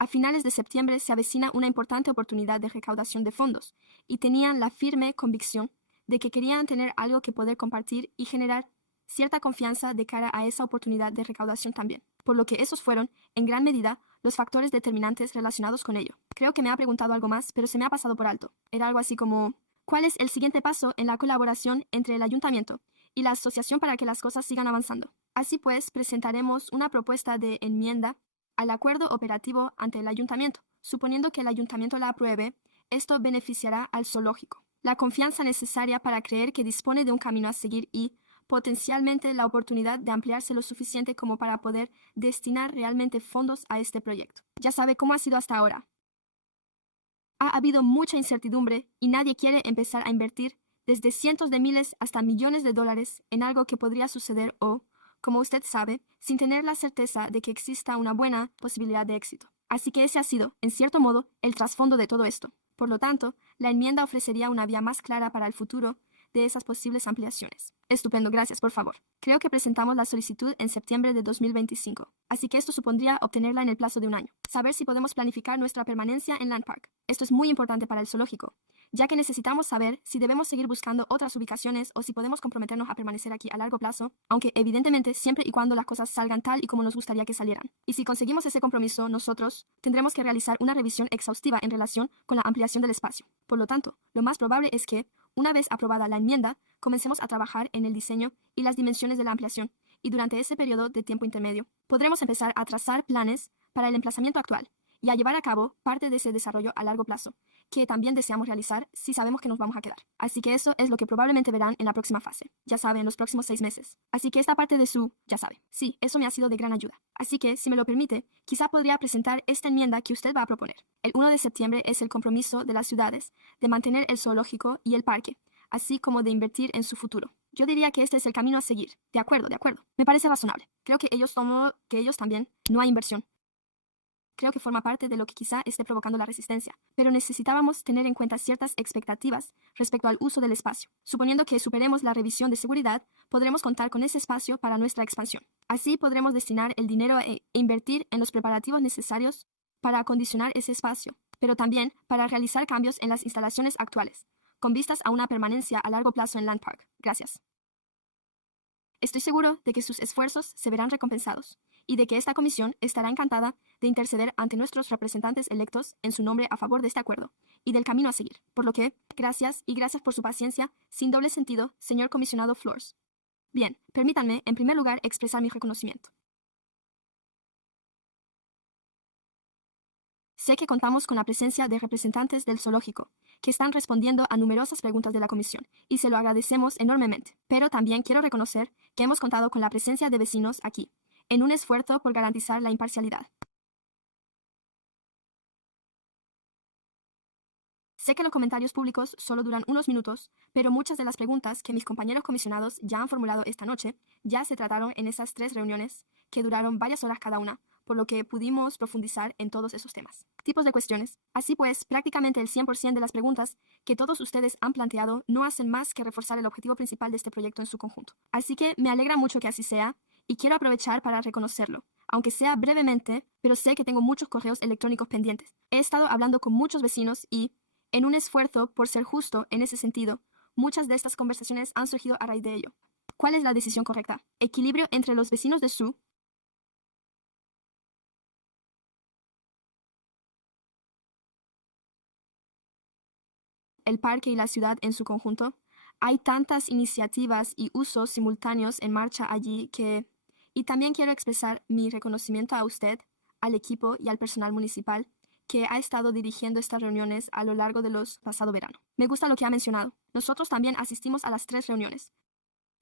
A finales de septiembre se avecina una importante oportunidad de recaudación de fondos, y tenían la firme convicción de que querían tener algo que poder compartir y generar cierta confianza de cara a esa oportunidad de recaudación también, por lo que esos fueron, en gran medida, los factores determinantes relacionados con ello. Creo que me ha preguntado algo más, pero se me ha pasado por alto. Era algo así como, ¿cuál es el siguiente paso en la colaboración entre el ayuntamiento y la asociación para que las cosas sigan avanzando? Así pues, presentaremos una propuesta de enmienda al acuerdo operativo ante el ayuntamiento, Suponiendo que el ayuntamiento la apruebe, esto beneficiará al zoológico. La confianza necesaria para creer que dispone de un camino a seguir y, potencialmente, la oportunidad de ampliarse lo suficiente como para poder destinar realmente fondos a este proyecto. Ya sabe cómo ha sido hasta ahora. Ha habido mucha incertidumbre y nadie quiere empezar a invertir desde cientos de miles hasta millones de dólares en algo que podría suceder o, como usted sabe, sin tener la certeza de que exista una buena posibilidad de éxito. Así que ese ha sido, en cierto modo, el trasfondo de todo esto. Por lo tanto, la enmienda ofrecería una vía más clara para el futuro de esas posibles ampliaciones. Estupendo, gracias, por favor. Creo que presentamos la solicitud en septiembre de 2025, así que esto supondría obtenerla en el plazo de un año. Saber si podemos planificar nuestra permanencia en Land Park. Esto es muy importante para el zoológico, ya que necesitamos saber si debemos seguir buscando otras ubicaciones o si podemos comprometernos a permanecer aquí a largo plazo, aunque evidentemente siempre y cuando las cosas salgan tal y como nos gustaría que salieran. Y si conseguimos ese compromiso, nosotros tendremos que realizar una revisión exhaustiva en relación con la ampliación del espacio. Por lo tanto, lo más probable es que, una vez aprobada la enmienda, comencemos a trabajar en el diseño y las dimensiones de la ampliación, y durante ese periodo de tiempo intermedio, podremos empezar a trazar planes para el emplazamiento actual y a llevar a cabo parte de ese desarrollo a largo plazo, que también deseamos realizar si sabemos que nos vamos a quedar. Así que eso es lo que probablemente verán en la próxima fase, ya sabe, en los próximos 6 meses. Así que esta parte de ya sabe, sí, eso me ha sido de gran ayuda. Así que, si me lo permite, quizá podría presentar esta enmienda que usted va a proponer. El 1 de septiembre es el compromiso de las ciudades de mantener el zoológico y el parque, así como de invertir en su futuro. Yo diría que este es el camino a seguir. De acuerdo, de acuerdo. Me parece razonable. Creo que ellos también no hay inversión. Creo que forma parte de lo que quizá esté provocando la resistencia, pero necesitábamos tener en cuenta ciertas expectativas respecto al uso del espacio. Suponiendo que superemos la revisión de seguridad, podremos contar con ese espacio para nuestra expansión. Así podremos destinar el dinero e invertir en los preparativos necesarios para acondicionar ese espacio, pero también para realizar cambios en las instalaciones actuales, con vistas a una permanencia a largo plazo en Land Park. Gracias. Estoy seguro de que sus esfuerzos se verán recompensados y de que esta comisión estará encantada de interceder ante nuestros representantes electos en su nombre a favor de este acuerdo y del camino a seguir. Por lo que, gracias y gracias por su paciencia, sin doble sentido, señor comisionado Flores. Bien, permítanme, en primer lugar, expresar mi reconocimiento. Sé que contamos con la presencia de representantes del zoológico, que están respondiendo a numerosas preguntas de la comisión, y se lo agradecemos enormemente. Pero también quiero reconocer que hemos contado con la presencia de vecinos aquí, en un esfuerzo por garantizar la imparcialidad. Sé que los comentarios públicos solo duran unos minutos, pero muchas de las preguntas que mis compañeros comisionados ya han formulado esta noche ya se trataron en esas 3 reuniones, que duraron varias horas cada una, por lo que pudimos profundizar en todos esos temas. Tipos de cuestiones. Así pues, prácticamente el 100% de las preguntas que todos ustedes han planteado no hacen más que reforzar el objetivo principal de este proyecto en su conjunto. Así que me alegra mucho que así sea, y quiero aprovechar para reconocerlo, aunque sea brevemente, pero sé que tengo muchos correos electrónicos pendientes. He estado hablando con muchos vecinos y, en un esfuerzo por ser justo en ese sentido, muchas de estas conversaciones han surgido a raíz de ello. ¿Cuál es la decisión correcta? Equilibrio entre los vecinos de el parque y la ciudad en su conjunto. Hay tantas iniciativas y usos simultáneos en marcha allí que... Y también quiero expresar mi reconocimiento a usted, al equipo y al personal municipal que ha estado dirigiendo estas reuniones a lo largo de los pasado verano. Me gusta lo que ha mencionado. Nosotros también asistimos a las 3 reuniones.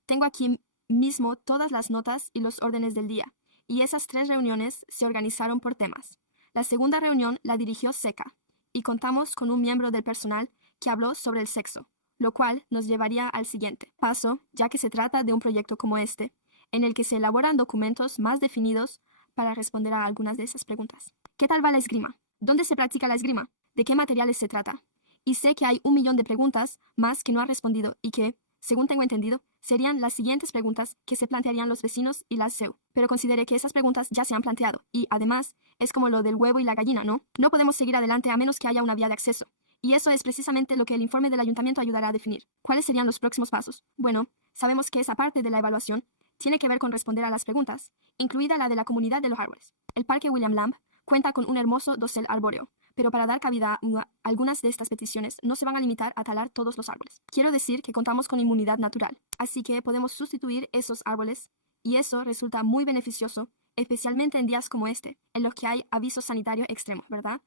Tengo aquí mismo todas las notas y los órdenes del día, y esas 3 reuniones se organizaron por temas. La segunda reunión la dirigió Seca, y contamos con un miembro del personal que habló sobre el sexo, lo cual nos llevaría al siguiente paso, ya que se trata de un proyecto como este, en el que se elaboran documentos más definidos para responder a algunas de esas preguntas. ¿Qué tal va la esgrima? ¿Dónde se practica la esgrima? ¿De qué materiales se trata? Y sé que hay 1.000.000 de preguntas más que no ha respondido y que, según tengo entendido, serían las siguientes preguntas que se plantearían los vecinos y las CEU. Pero considere que esas preguntas ya se han planteado y, además, es como lo del huevo y la gallina, ¿no? No podemos seguir adelante a menos que haya una vía de acceso. Y eso es precisamente lo que el informe del ayuntamiento ayudará a definir. ¿Cuáles serían los próximos pasos? Bueno, sabemos que esa parte de la evaluación tiene que ver con responder a las preguntas, incluida la de la comunidad de los árboles. El Parque William Lamb cuenta con un hermoso dosel arbóreo, pero para dar cabida a algunas de estas peticiones no se van a limitar a talar todos los árboles. Quiero decir que contamos con inmunidad natural, así que podemos sustituir esos árboles, y eso resulta muy beneficioso, especialmente en días como este, en los que hay aviso sanitario extremo, ¿verdad?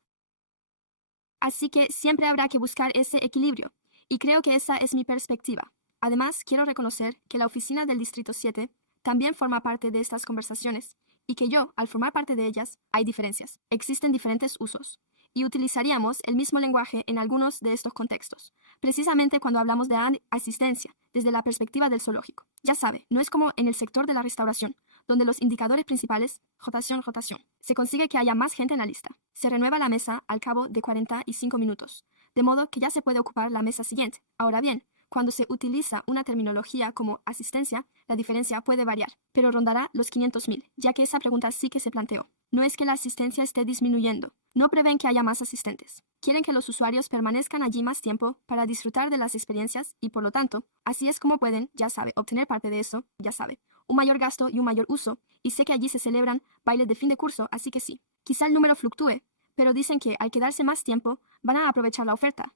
Así que siempre habrá que buscar ese equilibrio, y creo que esa es mi perspectiva. Además, quiero reconocer que la oficina del Distrito 7 también forma parte de estas conversaciones, y que yo, al formar parte de ellas, hay diferencias. Existen diferentes usos, y utilizaríamos el mismo lenguaje en algunos de estos contextos, precisamente cuando hablamos de asistencia, desde la perspectiva del zoológico. Ya sabe, no es como en el sector de la restauración, donde los indicadores principales, rotación, rotación, se consigue que haya más gente en la lista. Se renueva la mesa al cabo de 45 minutos, de modo que ya se puede ocupar la mesa siguiente. Ahora bien, cuando se utiliza una terminología como asistencia, la diferencia puede variar, pero rondará los 500.000, ya que esa pregunta sí que se planteó. No es que la asistencia esté disminuyendo, no prevén que haya más asistentes. Quieren que los usuarios permanezcan allí más tiempo para disfrutar de las experiencias y, por lo tanto, así es como pueden, ya sabe, obtener parte de eso, ya sabe, un mayor gasto y un mayor uso, y sé que allí se celebran bailes de fin de curso, así que sí. Quizá el número fluctúe, pero dicen que al quedarse más tiempo van a aprovechar la oferta.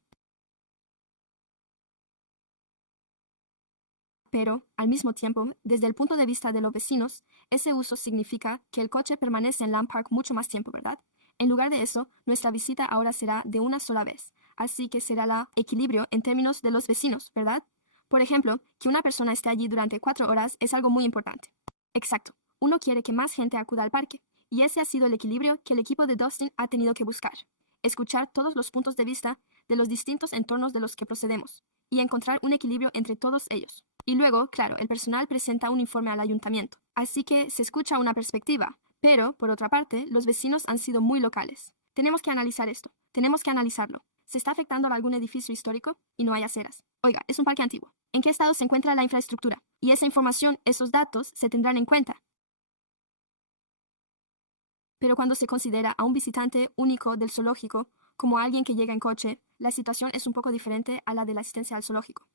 Pero, al mismo tiempo, desde el punto de vista de los vecinos, ese uso significa que el coche permanece en Land Park mucho más tiempo, ¿verdad? En lugar de eso, nuestra visita ahora será de una sola vez, así que será la equilibrio en términos de los vecinos, ¿verdad? Por ejemplo, que una persona esté allí durante 4 horas es algo muy importante. Exacto. Uno quiere que más gente acuda al parque, y ese ha sido el equilibrio que el equipo de Dustin ha tenido que buscar. Escuchar todos los puntos de vista de los distintos entornos de los que procedemos, y encontrar un equilibrio entre todos ellos. Y luego, claro, el personal presenta un informe al ayuntamiento, así que se escucha una perspectiva, pero, por otra parte, los vecinos han sido muy locales. Tenemos que analizar esto, tenemos que analizarlo. ¿Se está afectando a algún edificio histórico? Y no hay aceras. Oiga, es un parque antiguo. ¿En qué estado se encuentra la infraestructura? Y esa información, esos datos, se tendrán en cuenta. Pero cuando se considera a un visitante único del zoológico como alguien que llega en coche, la situación es un poco diferente a la de la asistencia al zoológico.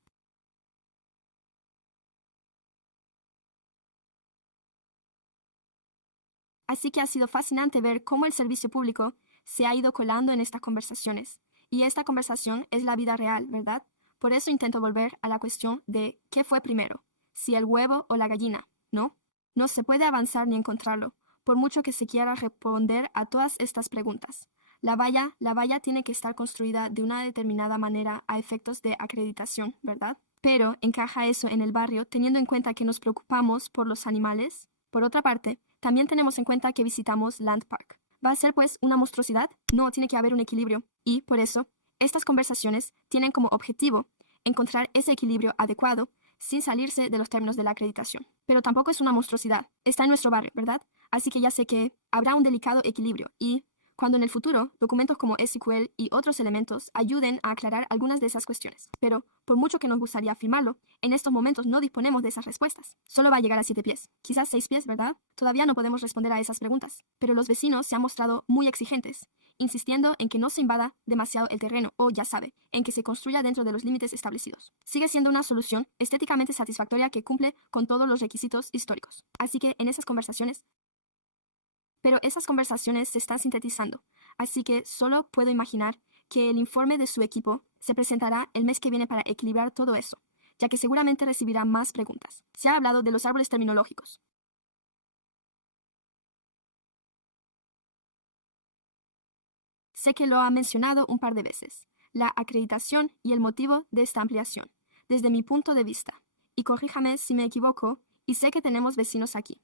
Así que ha sido fascinante ver cómo el servicio público se ha ido colando en estas conversaciones. Y esta conversación es la vida real, ¿verdad? Por eso intento volver a la cuestión de ¿qué fue primero? Si el huevo o la gallina, ¿no? No se puede avanzar ni encontrarlo, por mucho que se quiera responder a todas estas preguntas. La valla tiene que estar construida de una determinada manera a efectos de acreditación, ¿verdad? Pero ¿encaja eso en el barrio teniendo en cuenta que nos preocupamos por los animales? Por otra parte, también tenemos en cuenta que visitamos Land Park. ¿Va a ser pues una monstruosidad? No, tiene que haber un equilibrio. Y, por eso, estas conversaciones tienen como objetivo encontrar ese equilibrio adecuado sin salirse de los términos de la acreditación. Pero tampoco es una monstruosidad. Está en nuestro barrio, ¿verdad? Así que ya sé que habrá un delicado equilibrio y, cuando en el futuro documentos como SQL y otros elementos ayuden a aclarar algunas de esas cuestiones. Pero, por mucho que nos gustaría afirmarlo, en estos momentos no disponemos de esas respuestas. Solo va a llegar a 7 pies. Quizás 6 pies, ¿verdad? Todavía no podemos responder a esas preguntas. Pero los vecinos se han mostrado muy exigentes, insistiendo en que no se invada demasiado el terreno o, ya sabe, en que se construya dentro de los límites establecidos. Sigue siendo una solución estéticamente satisfactoria que cumple con todos los requisitos históricos. Así que en esas conversaciones, pero esas conversaciones se están sintetizando, así que solo puedo imaginar que el informe de su equipo se presentará el mes que viene para equilibrar todo eso, ya que seguramente recibirá más preguntas. Se ha hablado de los árboles terminológicos. Sé que lo ha mencionado un par de veces, la acreditación y el motivo de esta ampliación, desde mi punto de vista. Y corríjame si me equivoco, y sé que tenemos vecinos aquí.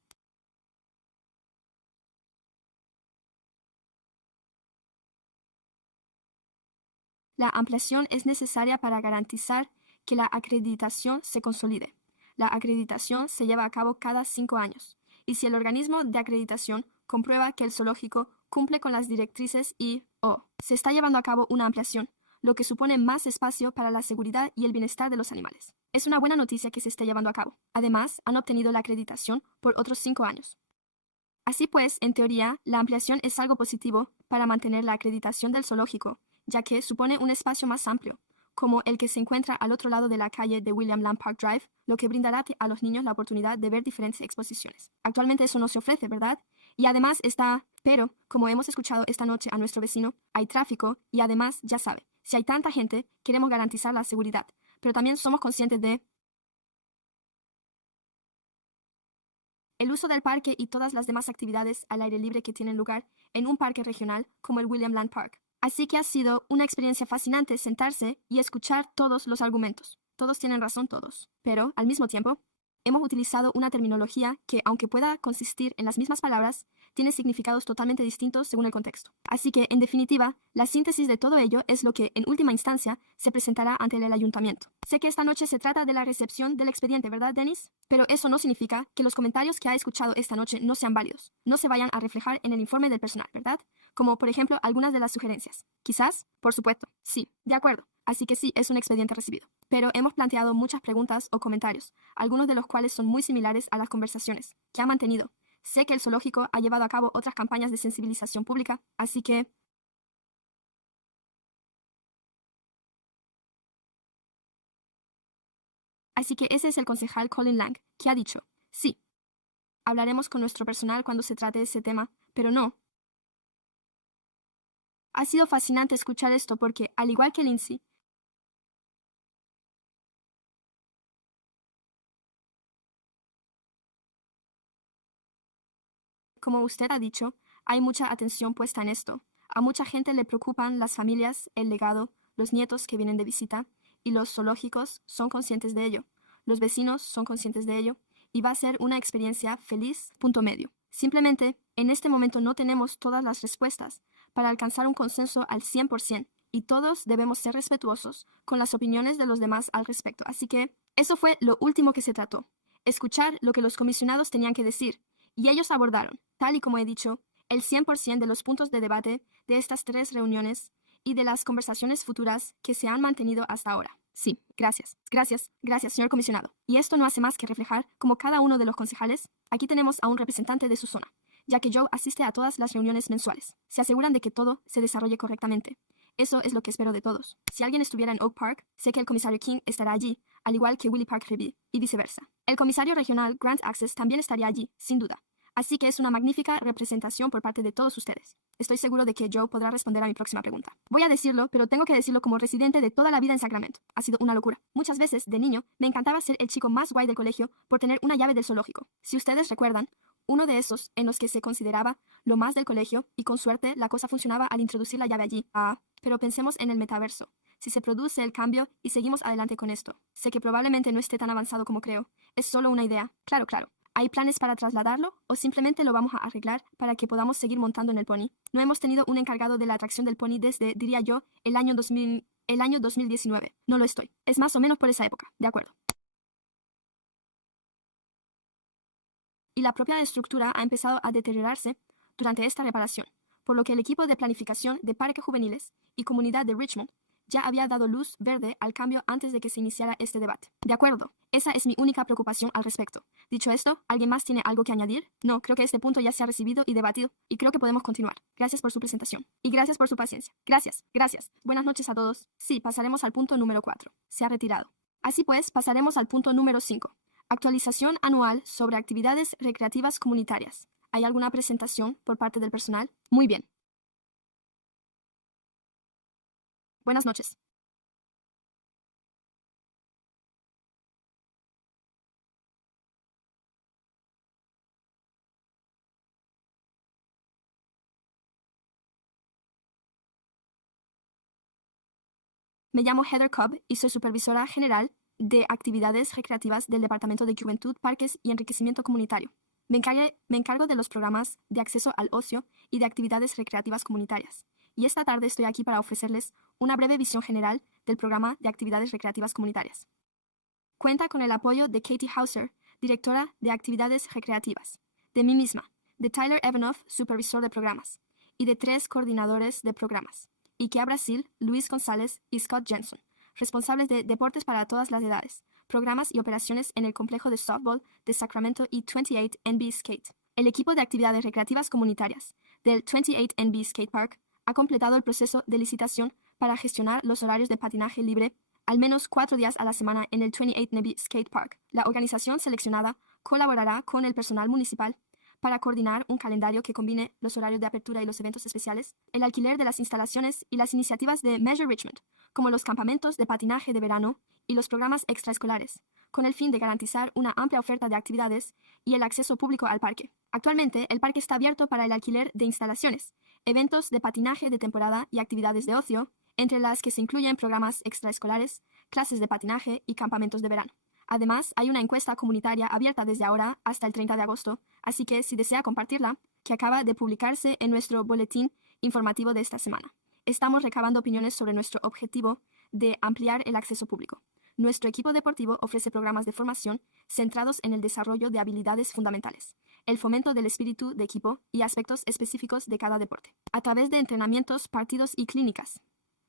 La ampliación es necesaria para garantizar que la acreditación se consolide. La acreditación se lleva a cabo cada 5 años, y si el organismo de acreditación comprueba que el zoológico cumple con las directrices y o se está llevando a cabo una ampliación, lo que supone más espacio para la seguridad y el bienestar de los animales. Es una buena noticia que se esté llevando a cabo. Además, han obtenido la acreditación por otros 5 años. Así pues, en teoría, la ampliación es algo positivo para mantener la acreditación del zoológico, ya que supone un espacio más amplio, como el que se encuentra al otro lado de la calle de William Land Park Drive, lo que brindará a los niños la oportunidad de ver diferentes exposiciones. Actualmente eso no se ofrece, ¿verdad? Y además está, pero, como hemos escuchado esta noche a nuestro vecino, hay tráfico y además, ya sabe, si hay tanta gente, queremos garantizar la seguridad, pero también somos conscientes de el uso del parque y todas las demás actividades al aire libre que tienen lugar en un parque regional como el William Land Park. Así que ha sido una experiencia fascinante sentarse y escuchar todos los argumentos. Todos tienen razón, todos. Pero, al mismo tiempo, hemos utilizado una terminología que, aunque pueda consistir en las mismas palabras, tiene significados totalmente distintos según el contexto. Así que, en definitiva, la síntesis de todo ello es lo que, en última instancia, se presentará ante el ayuntamiento. Sé que esta noche se trata de la recepción del expediente, ¿verdad, Dennis? Pero eso no significa que los comentarios que ha escuchado esta noche no sean válidos, no se vayan a reflejar en el informe del personal, ¿verdad? Como, por ejemplo, algunas de las sugerencias. Quizás, por supuesto, sí, de acuerdo. Así que sí, es un expediente recibido. Pero hemos planteado muchas preguntas o comentarios, algunos de los cuales son muy similares a las conversaciones que ha mantenido. Sé que el zoológico ha llevado a cabo otras campañas de sensibilización pública, así que ese es el concejal Colin Lang, que ha dicho, sí, hablaremos con nuestro personal cuando se trate de ese tema, pero no. Ha sido fascinante escuchar esto porque, al igual que Lindsay, como usted ha dicho, hay mucha atención puesta en esto. A mucha gente le preocupan las familias, el legado, los nietos que vienen de visita, y los zoológicos son conscientes de ello. Los vecinos son conscientes de ello, y va a ser una experiencia feliz, punto medio. Simplemente, en este momento no tenemos todas las respuestas para alcanzar un consenso al 100%, y todos debemos ser respetuosos con las opiniones de los demás al respecto. Así que, eso fue lo último que se trató. Escuchar lo que los comisionados tenían que decir, y ellos abordaron, tal y como he dicho, el 100% de los puntos de debate de estas 3 reuniones y de las conversaciones futuras que se han mantenido hasta ahora. Sí, gracias, gracias, gracias, señor comisionado. Y esto no hace más que reflejar cómo cada uno de los concejales, aquí tenemos a un representante de su zona, ya que Joe asiste a todas las reuniones mensuales. Se aseguran de que todo se desarrolle correctamente. Eso es lo que espero de todos. Si alguien estuviera en Oak Park, sé que el comisario King estará allí, al igual que Willie Park Revere, y viceversa. El comisario regional Grant Access también estaría allí, sin duda. Así que es una magnífica representación por parte de todos ustedes. Estoy seguro de que Joe podrá responder a mi próxima pregunta. Voy a decirlo, pero tengo que decirlo como residente de toda la vida en Sacramento. Ha sido una locura. Muchas veces, de niño, me encantaba ser el chico más guay del colegio por tener una llave del zoológico. Si ustedes recuerdan, uno de esos en los que se consideraba lo más del colegio, y con suerte la cosa funcionaba al introducir la llave allí. Pero pensemos en el metaverso. Si se produce el cambio y seguimos adelante con esto. Sé que probablemente no esté tan avanzado como creo. Es solo una idea. Claro, claro. ¿Hay planes para trasladarlo o simplemente lo vamos a arreglar para que podamos seguir montando en el pony? No hemos tenido un encargado de la atracción del pony desde, diría yo, el año 2019. No lo estoy. Es más o menos por esa época. De acuerdo. Y la propia estructura ha empezado a deteriorarse durante esta reparación, por lo que el equipo de planificación de parques juveniles y comunidad de Richmond ya había dado luz verde al cambio antes de que se iniciara este debate. De acuerdo, esa es mi única preocupación al respecto. Dicho esto, ¿alguien más tiene algo que añadir? No, creo que este punto ya se ha recibido y debatido, y creo que podemos continuar. Gracias por su presentación. Y gracias por su paciencia. Gracias, gracias. Buenas noches a todos. Sí, pasaremos al punto número 4. Se ha retirado. Así pues, pasaremos al punto número 5. Actualización anual sobre actividades recreativas comunitarias. ¿Hay alguna presentación por parte del personal? Muy bien. Buenas noches. Me llamo Heather Cobb y soy supervisora general de actividades recreativas del Departamento de Juventud, Parques y Enriquecimiento Comunitario. Me encargo de los programas de acceso al ocio y de actividades recreativas comunitarias. Y esta tarde estoy aquí para ofrecerles una breve visión general del programa de actividades recreativas comunitarias. Cuenta con el apoyo de Katie Hauser, directora de actividades recreativas, de mí misma, de Tyler Evanoff, supervisor de programas, y de 3 coordinadores de programas, Ikea Brasil, Luis González y Scott Jensen, responsables de deportes para todas las edades, programas y operaciones en el complejo de softball de Sacramento y 28 NB Skate. El equipo de actividades recreativas comunitarias del 28 NB Skate Park ha completado el proceso de licitación para gestionar los horarios de patinaje libre al menos 4 días a la semana en el 28 NB Skate Park. La organización seleccionada colaborará con el personal municipal para coordinar un calendario que combine los horarios de apertura y los eventos especiales, el alquiler de las instalaciones y las iniciativas de Measure Richmond, como los campamentos de patinaje de verano y los programas extraescolares, con el fin de garantizar una amplia oferta de actividades y el acceso público al parque. Actualmente, el parque está abierto para el alquiler de instalaciones, eventos de patinaje de temporada y actividades de ocio, entre las que se incluyen programas extraescolares, clases de patinaje y campamentos de verano. Además, hay una encuesta comunitaria abierta desde ahora hasta el 30 de agosto, así que si desea compartirla, que acaba de publicarse en nuestro boletín informativo de esta semana. Estamos recabando opiniones sobre nuestro objetivo de ampliar el acceso público. Nuestro equipo deportivo ofrece programas de formación centrados en el desarrollo de habilidades fundamentales, el fomento del espíritu de equipo y aspectos específicos de cada deporte, a través de entrenamientos, partidos y clínicas.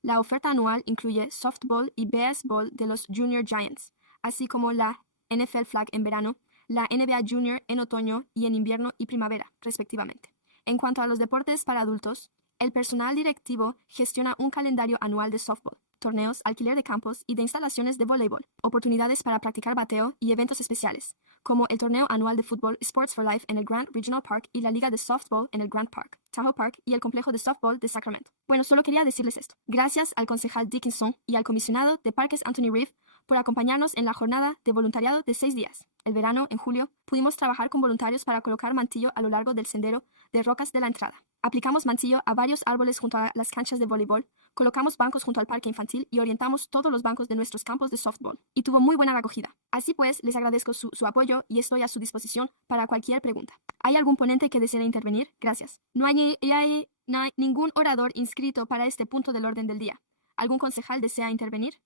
La oferta anual incluye softball y baseball de los Junior Giants, así como la NFL Flag en verano, la NBA Junior en otoño y en invierno y primavera, respectivamente. En cuanto a los deportes para adultos, el personal directivo gestiona un calendario anual de softball, torneos, alquiler de campos y de instalaciones de voleibol, oportunidades para practicar bateo y eventos especiales, como el torneo anual de fútbol Sports for Life en el Grant Regional Park y la liga de softball en el Grant Park, Tahoe Park y el complejo de softball de Sacramento. Bueno, solo quería decirles esto. Gracias al concejal Dickinson y al comisionado de parques Anthony Reeve por acompañarnos en la jornada de voluntariado de 6 días. El verano, en julio, pudimos trabajar con voluntarios para colocar mantillo a lo largo del sendero de rocas de la entrada. Aplicamos mantillo a varios árboles junto a las canchas de voleibol, colocamos bancos junto al parque infantil y orientamos todos los bancos de nuestros campos de softball. Y tuvo muy buena acogida. Así pues, les agradezco su apoyo y estoy a su disposición para cualquier pregunta. ¿Hay algún ponente que desee intervenir? Gracias. No hay ningún orador inscrito para este punto del orden del día. ¿Algún concejal desea intervenir?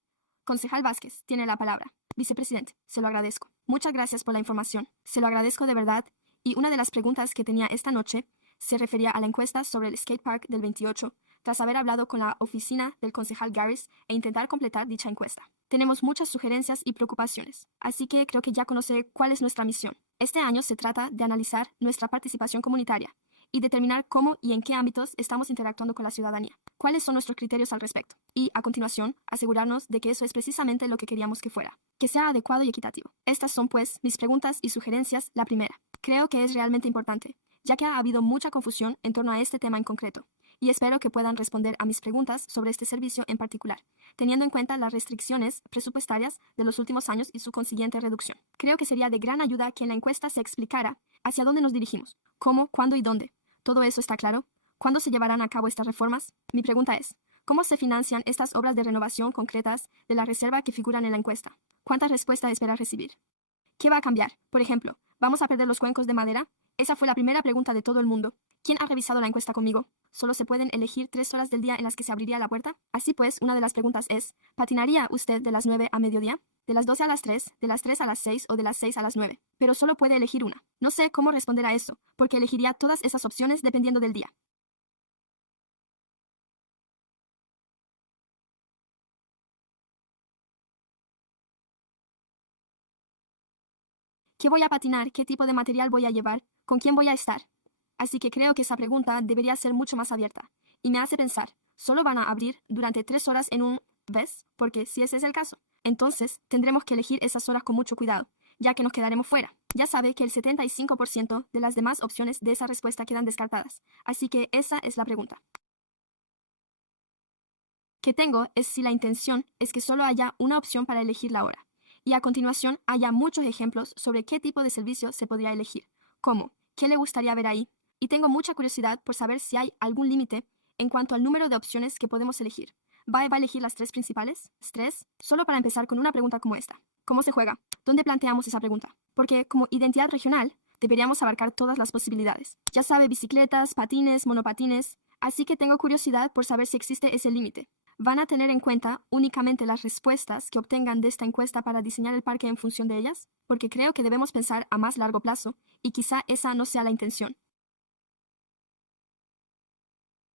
Concejal Vázquez, tiene la palabra. Vicepresidente, se lo agradezco. Muchas gracias por la información. Se lo agradezco de verdad. Y una de las preguntas que tenía esta noche se refería a la encuesta sobre el skatepark del 28, tras haber hablado con la oficina del concejal Garris e intentar completar dicha encuesta. Tenemos muchas sugerencias y preocupaciones, así que creo que ya conoce cuál es nuestra misión. Este año se trata de analizar nuestra participación comunitaria y determinar cómo y en qué ámbitos estamos interactuando con la ciudadanía, cuáles son nuestros criterios al respecto, y, a continuación, asegurarnos de que eso es precisamente lo que queríamos que fuera, que sea adecuado y equitativo. Estas son, pues, mis preguntas y sugerencias. La primera, creo que es realmente importante, ya que ha habido mucha confusión en torno a este tema en concreto, y espero que puedan responder a mis preguntas sobre este servicio en particular, teniendo en cuenta las restricciones presupuestarias de los últimos años y su consiguiente reducción. Creo que sería de gran ayuda que en la encuesta se explicara hacia dónde nos dirigimos, cómo, cuándo y dónde. ¿Todo eso está claro? ¿Cuándo se llevarán a cabo estas reformas? Mi pregunta es, ¿cómo se financian estas obras de renovación concretas de la reserva que figuran en la encuesta? ¿Cuánta respuesta espera recibir? ¿Qué va a cambiar? Por ejemplo, ¿vamos a perder los cuencos de madera? Esa fue la primera pregunta de todo el mundo. ¿Quién ha revisado la encuesta conmigo? ¿Solo se pueden elegir 3 horas del día en las que se abriría la puerta? Así pues, una de las preguntas es, ¿patinaría usted de las 9 a mediodía? ¿De las 12 a las 3, de las 3 a las 6 o de las 6 a las 9? Pero solo puede elegir una. No sé cómo responder a eso, porque elegiría todas esas opciones dependiendo del día. ¿Qué voy a patinar? ¿Qué tipo de material voy a llevar? ¿Con quién voy a estar? Así que creo que esa pregunta debería ser mucho más abierta. Y me hace pensar, ¿solo van a abrir durante 3 horas en un vez? Porque si ese es el caso, entonces tendremos que elegir esas horas con mucho cuidado, ya que nos quedaremos fuera. Ya sabe que el 75% de las demás opciones de esa respuesta quedan descartadas. Así que esa es la pregunta que tengo es si la intención es que solo haya una opción para elegir la hora. Y a continuación haya muchos ejemplos sobre qué tipo de servicio se podría elegir, cómo, qué le gustaría ver ahí, y tengo mucha curiosidad por saber si hay algún límite en cuanto al número de opciones que podemos elegir. ¿Va a elegir las 3 principales? ¿3? Solo para empezar con una pregunta como esta. ¿Cómo se juega? ¿Dónde planteamos esa pregunta? Porque como identidad regional, deberíamos abarcar todas las posibilidades. Ya sabe, bicicletas, patines, monopatines, así que tengo curiosidad por saber si existe ese límite. ¿Van a tener en cuenta únicamente las respuestas que obtengan de esta encuesta para diseñar el parque en función de ellas? Porque creo que debemos pensar a más largo plazo y quizá esa no sea la intención.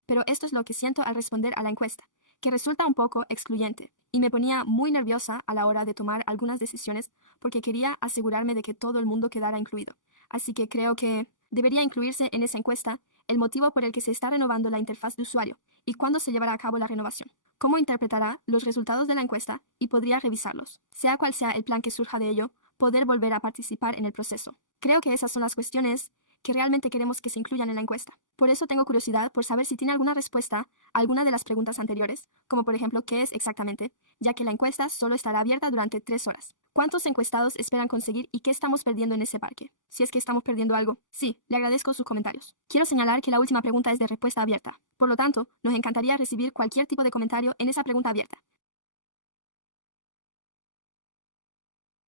Pero esto es lo que siento al responder a la encuesta, que resulta un poco excluyente, y me ponía muy nerviosa a la hora de tomar algunas decisiones porque quería asegurarme de que todo el mundo quedara incluido. Así que creo que debería incluirse en esa encuesta el motivo por el que se está renovando la interfaz de usuario y cuándo se llevará a cabo la renovación. Cómo interpretará los resultados de la encuesta y podría revisarlos. Sea cual sea el plan que surja de ello, poder volver a participar en el proceso. Creo que esas son las cuestiones que realmente queremos que se incluyan en la encuesta. Por eso tengo curiosidad por saber si tiene alguna respuesta a alguna de las preguntas anteriores, como por ejemplo qué es exactamente, ya que la encuesta solo estará abierta durante 3 horas. ¿Cuántos encuestados esperan conseguir y qué estamos perdiendo en ese parque? Si es que estamos perdiendo algo. Sí, le agradezco sus comentarios. Quiero señalar que la última pregunta es de respuesta abierta. Por lo tanto, nos encantaría recibir cualquier tipo de comentario en esa pregunta abierta.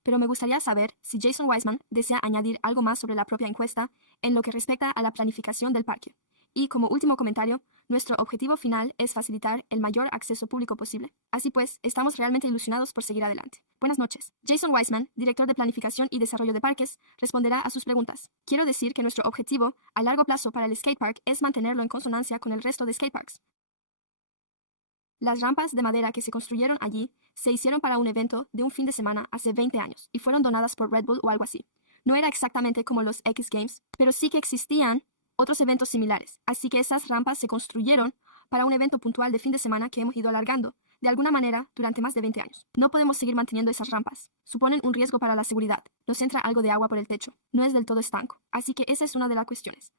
Pero me gustaría saber si Jason Wiseman desea añadir algo más sobre la propia encuesta en lo que respecta a la planificación del parque. Y como último comentario, nuestro objetivo final es facilitar el mayor acceso público posible. Así pues, estamos realmente ilusionados por seguir adelante. Buenas noches. Jason Wiseman, director de Planificación y Desarrollo de Parques, responderá a sus preguntas. Quiero decir que nuestro objetivo a largo plazo para el skatepark es mantenerlo en consonancia con el resto de skateparks. Las rampas de madera que se construyeron allí se hicieron para un evento de un fin de semana hace 20 años y fueron donadas por Red Bull o algo así. No era exactamente como los X Games, pero sí que existían otros eventos similares, así que esas rampas se construyeron para un evento puntual de fin de semana que hemos ido alargando, de alguna manera, durante más de 20 años. No podemos seguir manteniendo esas rampas. Suponen un riesgo para la seguridad. Nos entra algo de agua por el techo. No es del todo estanco. Así que esa es una de las cuestiones.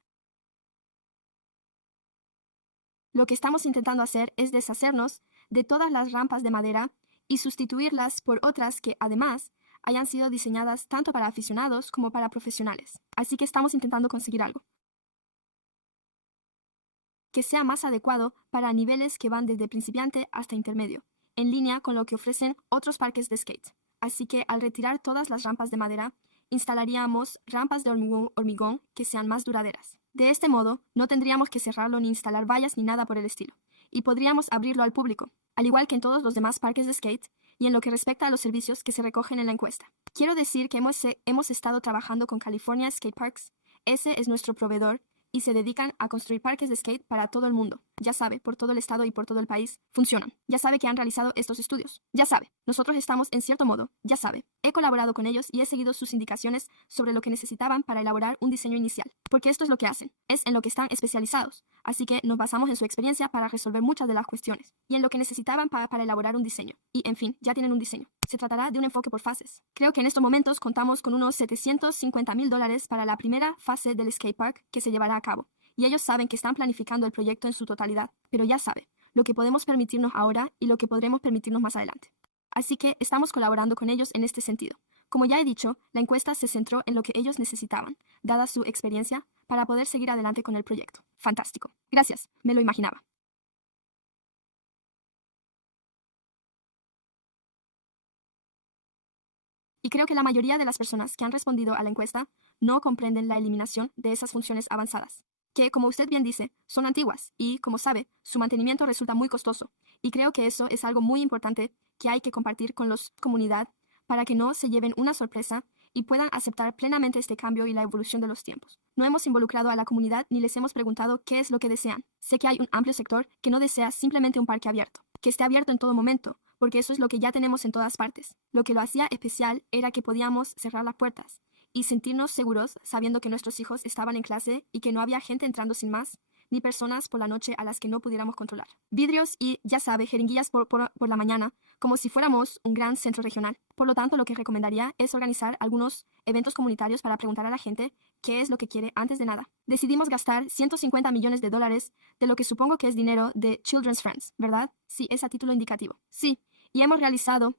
Lo que estamos intentando hacer es deshacernos de todas las rampas de madera y sustituirlas por otras que, además, hayan sido diseñadas tanto para aficionados como para profesionales. Así que estamos intentando conseguir algo que sea más adecuado para niveles que van desde principiante hasta intermedio, en línea con lo que ofrecen otros parques de skate. Así que al retirar todas las rampas de madera, instalaríamos rampas de hormigón que sean más duraderas. De este modo, no tendríamos que cerrarlo ni instalar vallas ni nada por el estilo, y podríamos abrirlo al público, al igual que en todos los demás parques de skate y en lo que respecta a los servicios que se recogen en la encuesta. Quiero decir que hemos estado trabajando con California Skate Parks. Ese es nuestro proveedor y se dedican a construir parques de skate para todo el mundo. Ya sabe, por todo el estado y por todo el país, funcionan. Ya sabe que han realizado estos estudios. Ya sabe, nosotros estamos en cierto modo, ya sabe. He colaborado con ellos y he seguido sus indicaciones sobre lo que necesitaban para elaborar un diseño inicial. Porque esto es lo que hacen, es en lo que están especializados. Así que nos basamos en su experiencia para resolver muchas de las cuestiones y en lo que necesitaban para elaborar un diseño. Y, en fin, ya tienen un diseño. Se tratará de un enfoque por fases. Creo que en estos momentos contamos con unos $750,000 para la primera fase del skatepark que se llevará a cabo. Y ellos saben que están planificando el proyecto en su totalidad. Pero ya sabe, lo que podemos permitirnos ahora y lo que podremos permitirnos más adelante. Así que estamos colaborando con ellos en este sentido. Como ya he dicho, la encuesta se centró en lo que ellos necesitaban, dada su experiencia, para poder seguir adelante con el proyecto. Fantástico. Gracias, me lo imaginaba. Y creo que la mayoría de las personas que han respondido a la encuesta no comprenden la eliminación de esas funciones avanzadas, que, como usted bien dice, son antiguas y, como sabe, su mantenimiento resulta muy costoso. Y creo que eso es algo muy importante que hay que compartir con la comunidad para que no se lleven una sorpresa y puedan aceptar plenamente este cambio y la evolución de los tiempos. No hemos involucrado a la comunidad ni les hemos preguntado qué es lo que desean. Sé que hay un amplio sector que no desea simplemente un parque abierto, que esté abierto en todo momento, porque eso es lo que ya tenemos en todas partes. Lo que lo hacía especial era que podíamos cerrar las puertas y sentirnos seguros sabiendo que nuestros hijos estaban en clase y que no había gente entrando sin más, ni personas por la noche a las que no pudiéramos controlar. Vidrios y, ya sabe, jeringuillas por la mañana, como si fuéramos un gran centro regional. Por lo tanto, lo que recomendaría es organizar algunos eventos comunitarios para preguntar a la gente qué es lo que quiere antes de nada. Decidimos gastar $150 millones de lo que supongo que es dinero de Children's Friends, ¿verdad? Sí, es a título indicativo. Sí, y hemos realizado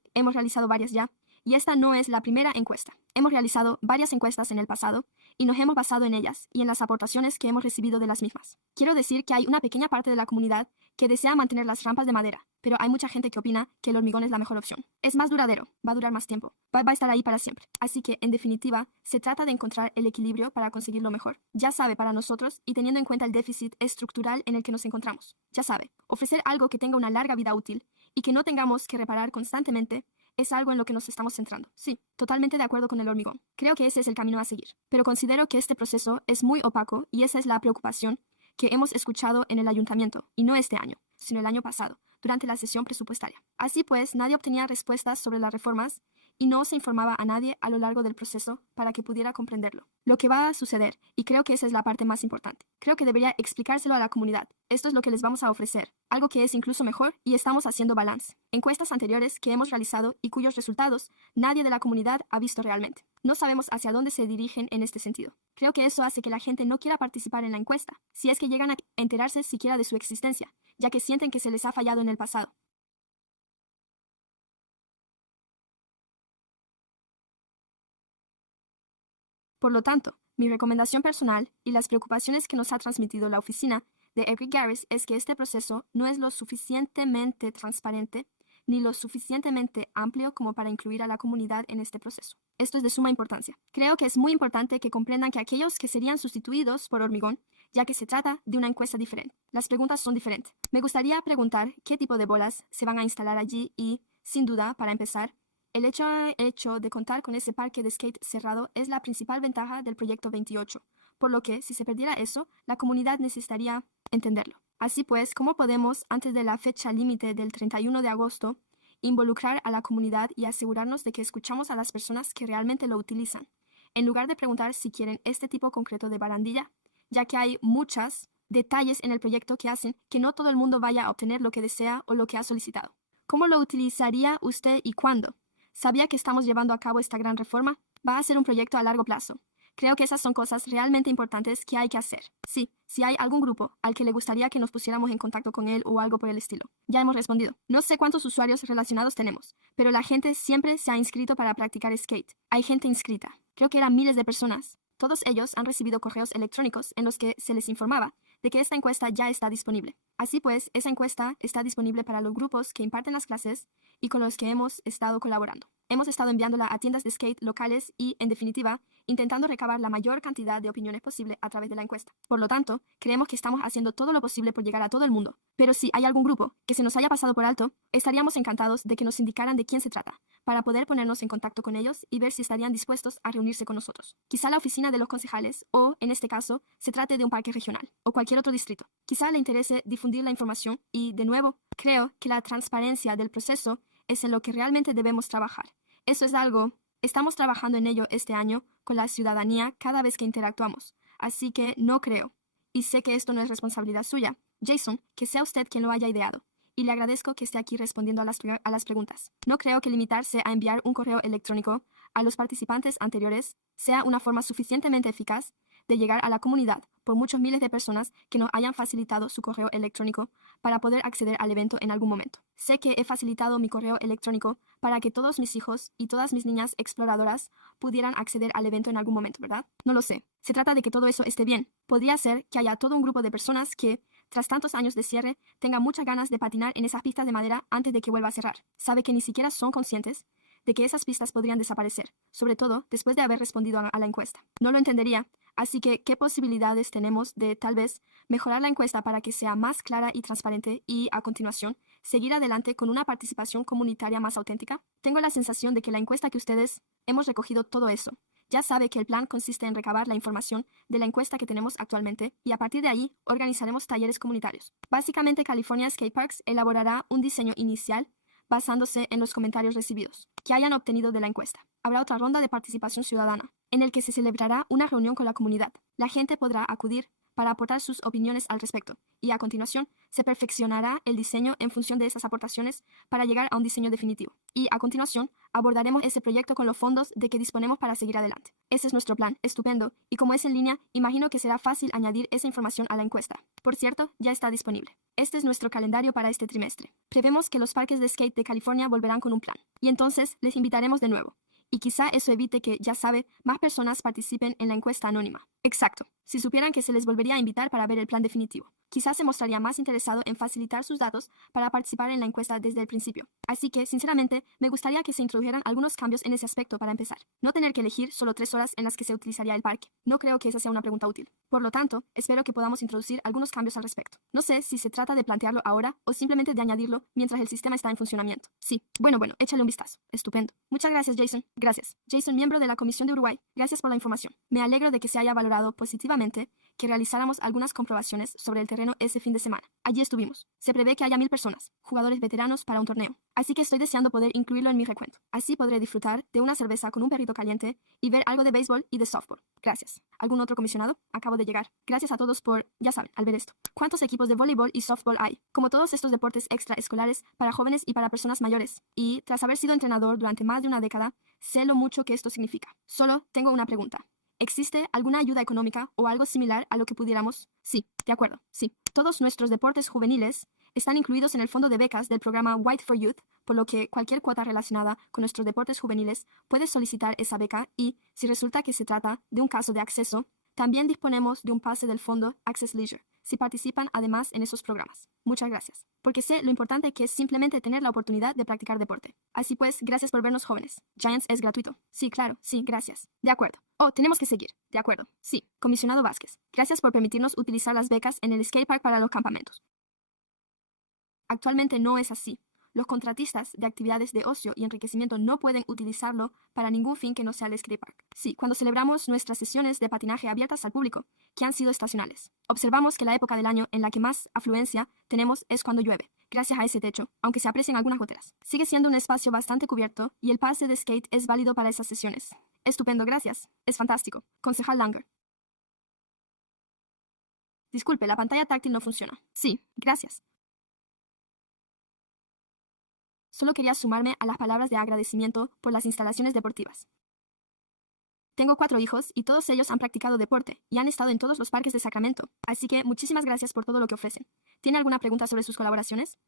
varias ya. Y esta no es la primera encuesta. Hemos realizado varias encuestas en el pasado y nos hemos basado en ellas y en las aportaciones que hemos recibido de las mismas. Quiero decir que hay una pequeña parte de la comunidad que desea mantener las rampas de madera, pero hay mucha gente que opina que el hormigón es la mejor opción. Es más duradero, va a durar más tiempo, va a estar ahí para siempre. Así que, en definitiva, se trata de encontrar el equilibrio para conseguir lo mejor. Ya sabe, para nosotros, y teniendo en cuenta el déficit estructural en el que nos encontramos. Ya sabe, ofrecer algo que tenga una larga vida útil y que no tengamos que reparar constantemente es algo en lo que nos estamos centrando. Sí, totalmente de acuerdo con el hormigón. Creo que ese es el camino a seguir. Pero considero que este proceso es muy opaco y esa es la preocupación que hemos escuchado en el ayuntamiento, y no este año, sino el año pasado, durante la sesión presupuestaria. Así pues, nadie obtenía respuestas sobre las reformas y no se informaba a nadie a lo largo del proceso para que pudiera comprenderlo. Lo que va a suceder, y creo que esa es la parte más importante. Creo que debería explicárselo a la comunidad. Esto es lo que les vamos a ofrecer, algo que es incluso mejor, y estamos haciendo balance. Encuestas anteriores que hemos realizado y cuyos resultados nadie de la comunidad ha visto realmente. No sabemos hacia dónde se dirigen en este sentido. Creo que eso hace que la gente no quiera participar en la encuesta, si es que llegan a enterarse siquiera de su existencia, ya que sienten que se les ha fallado en el pasado. Por lo tanto, mi recomendación personal y las preocupaciones que nos ha transmitido la oficina de Eric Garris es que este proceso no es lo suficientemente transparente ni lo suficientemente amplio como para incluir a la comunidad en este proceso. Esto es de suma importancia. Creo que es muy importante que comprendan que aquellos que serían sustituidos por hormigón, ya que se trata de una encuesta diferente. Las preguntas son diferentes. Me gustaría preguntar qué tipo de bolas se van a instalar allí y, sin duda, para empezar, el hecho de contar con ese parque de skate cerrado es la principal ventaja del proyecto 28, por lo que, si se perdiera eso, la comunidad necesitaría entenderlo. Así pues, ¿cómo podemos, antes de la fecha límite del 31 de agosto, involucrar a la comunidad y asegurarnos de que escuchamos a las personas que realmente lo utilizan, en lugar de preguntar si quieren este tipo concreto de barandilla, ya que hay muchos detalles en el proyecto que hacen que no todo el mundo vaya a obtener lo que desea o lo que ha solicitado? ¿Cómo lo utilizaría usted y cuándo? ¿Sabía que estamos llevando a cabo esta gran reforma? Va a ser un proyecto a largo plazo. Creo que esas son cosas realmente importantes que hay que hacer. Sí, si hay algún grupo al que le gustaría que nos pusiéramos en contacto con él o algo por el estilo. Ya hemos respondido. No sé cuántos usuarios relacionados tenemos, pero la gente siempre se ha inscrito para practicar skate. Hay gente inscrita. Creo que eran miles de personas. Todos ellos han recibido correos electrónicos en los que se les informaba de que esta encuesta ya está disponible. Así pues, esa encuesta está disponible para los grupos que imparten las clases y con los que hemos estado colaborando. Hemos estado enviándola a tiendas de skate locales y, en definitiva, intentando recabar la mayor cantidad de opiniones posible a través de la encuesta. Por lo tanto, creemos que estamos haciendo todo lo posible por llegar a todo el mundo. Pero si hay algún grupo que se nos haya pasado por alto, estaríamos encantados de que nos indicaran de quién se trata, para poder ponernos en contacto con ellos y ver si estarían dispuestos a reunirse con nosotros. Quizá la oficina de los concejales o, en este caso, se trate de un parque regional o cualquier otro distrito. Quizá le interese difundir la información y, de nuevo, creo que la transparencia del proceso es en lo que realmente debemos trabajar. Eso es algo, estamos trabajando en ello este año con la ciudadanía cada vez que interactuamos, así que no creo, y sé que esto no es responsabilidad suya, Jason, que sea usted quien lo haya ideado, y le agradezco que esté aquí respondiendo a las preguntas. No creo que limitarse a enviar un correo electrónico a los participantes anteriores sea una forma suficientemente eficaz de llegar a la comunidad por muchos miles de personas que nos hayan facilitado su correo electrónico para poder acceder al evento en algún momento. Sé que he facilitado mi correo electrónico para que todos mis hijos y todas mis niñas exploradoras pudieran acceder al evento en algún momento, ¿verdad? No lo sé. Se trata de que todo eso esté bien. Podría ser que haya todo un grupo de personas que, tras tantos años de cierre, tengan muchas ganas de patinar en esas pistas de madera antes de que vuelva a cerrar. Sabe que ni siquiera son conscientes de que esas pistas podrían desaparecer, sobre todo después de haber respondido a la encuesta. No lo entendería, así que ¿qué posibilidades tenemos de, tal vez, mejorar la encuesta para que sea más clara y transparente y, a continuación, seguir adelante con una participación comunitaria más auténtica? Tengo la sensación de que la encuesta que ustedes hemos recogido todo eso. Ya sabe que el plan consiste en recabar la información de la encuesta que tenemos actualmente y a partir de ahí organizaremos talleres comunitarios. Básicamente, California Skate Parks elaborará un diseño inicial basándose en los comentarios recibidos que hayan obtenido de la encuesta. Habrá otra ronda de participación ciudadana, en el que se celebrará una reunión con la comunidad. La gente podrá acudir para aportar sus opiniones al respecto, y a continuación se perfeccionará el diseño en función de esas aportaciones para llegar a un diseño definitivo. Y a continuación abordaremos ese proyecto con los fondos de que disponemos para seguir adelante. Ese es nuestro plan, estupendo, y como es en línea, imagino que será fácil añadir esa información a la encuesta. Por cierto, ya está disponible. Este es nuestro calendario para este trimestre. Prevemos que los parques de skate de California volverán con un plan, y entonces les invitaremos de nuevo. Y quizá eso evite que, ya sabe, más personas participen en la encuesta anónima. Exacto. Si supieran que se les volvería a invitar para ver el plan definitivo. Quizás se mostraría más interesado en facilitar sus datos para participar en la encuesta desde el principio. Así que, sinceramente, me gustaría que se introdujeran algunos cambios en ese aspecto para empezar. No tener que elegir solo 3 horas en las que se utilizaría el parque. No creo que esa sea una pregunta útil. Por lo tanto, espero que podamos introducir algunos cambios al respecto. No sé si se trata de plantearlo ahora o simplemente de añadirlo mientras el sistema está en funcionamiento. Sí. Bueno, échale un vistazo. Estupendo. Muchas gracias, Jason. Gracias. Jason, miembro de la Comisión de Uruguay. Gracias por la información. Me alegro de que se haya valorado positivamente que realizáramos algunas comprobaciones sobre el terreno ese fin de semana. Allí estuvimos. Se prevé que haya 1000 personas, jugadores veteranos para un torneo. Así que estoy deseando poder incluirlo en mi recuento. Así podré disfrutar de una cerveza con un perrito caliente y ver algo de béisbol y de softball. Gracias. ¿Algún otro comisionado? Acabo de llegar. Gracias a todos por, ya saben, al ver esto. ¿Cuántos equipos de voleibol y softball hay? Como todos estos deportes extraescolares para jóvenes y para personas mayores. Y, tras haber sido entrenador durante más de una década, sé lo mucho que esto significa. Solo tengo una pregunta. ¿Existe alguna ayuda económica o algo similar a lo que pudiéramos? Sí, de acuerdo, sí. Todos nuestros deportes juveniles están incluidos en el fondo de becas del programa White for Youth, por lo que cualquier cuota relacionada con nuestros deportes juveniles puede solicitar esa beca y, si resulta que se trata de un caso de acceso, también disponemos de un pase del fondo Access Leisure, si participan además en esos programas. Muchas gracias, porque sé lo importante que es simplemente tener la oportunidad de practicar deporte. Así pues, gracias por vernos, jóvenes. Giants es gratuito. Sí, claro, sí, gracias. De acuerdo. Oh, tenemos que seguir. De acuerdo. Sí, comisionado Vázquez. Gracias por permitirnos utilizar las becas en el skatepark para los campamentos. Actualmente no es así. Los contratistas de actividades de ocio y enriquecimiento no pueden utilizarlo para ningún fin que no sea el skatepark. Sí, cuando celebramos nuestras sesiones de patinaje abiertas al público, que han sido estacionales, observamos que la época del año en la que más afluencia tenemos es cuando llueve. Gracias a ese techo, aunque se aprecien algunas goteras. Sigue siendo un espacio bastante cubierto y el pase de skate es válido para esas sesiones. Estupendo, gracias. Es fantástico. Concejal Langer. Disculpe, la pantalla táctil no funciona. Sí, gracias. Solo quería sumarme a las palabras de agradecimiento por las instalaciones deportivas. Tengo 4 hijos y todos ellos han practicado deporte y han estado en todos los parques de Sacramento, así que muchísimas gracias por todo lo que ofrecen. ¿Tiene alguna pregunta sobre sus colaboraciones?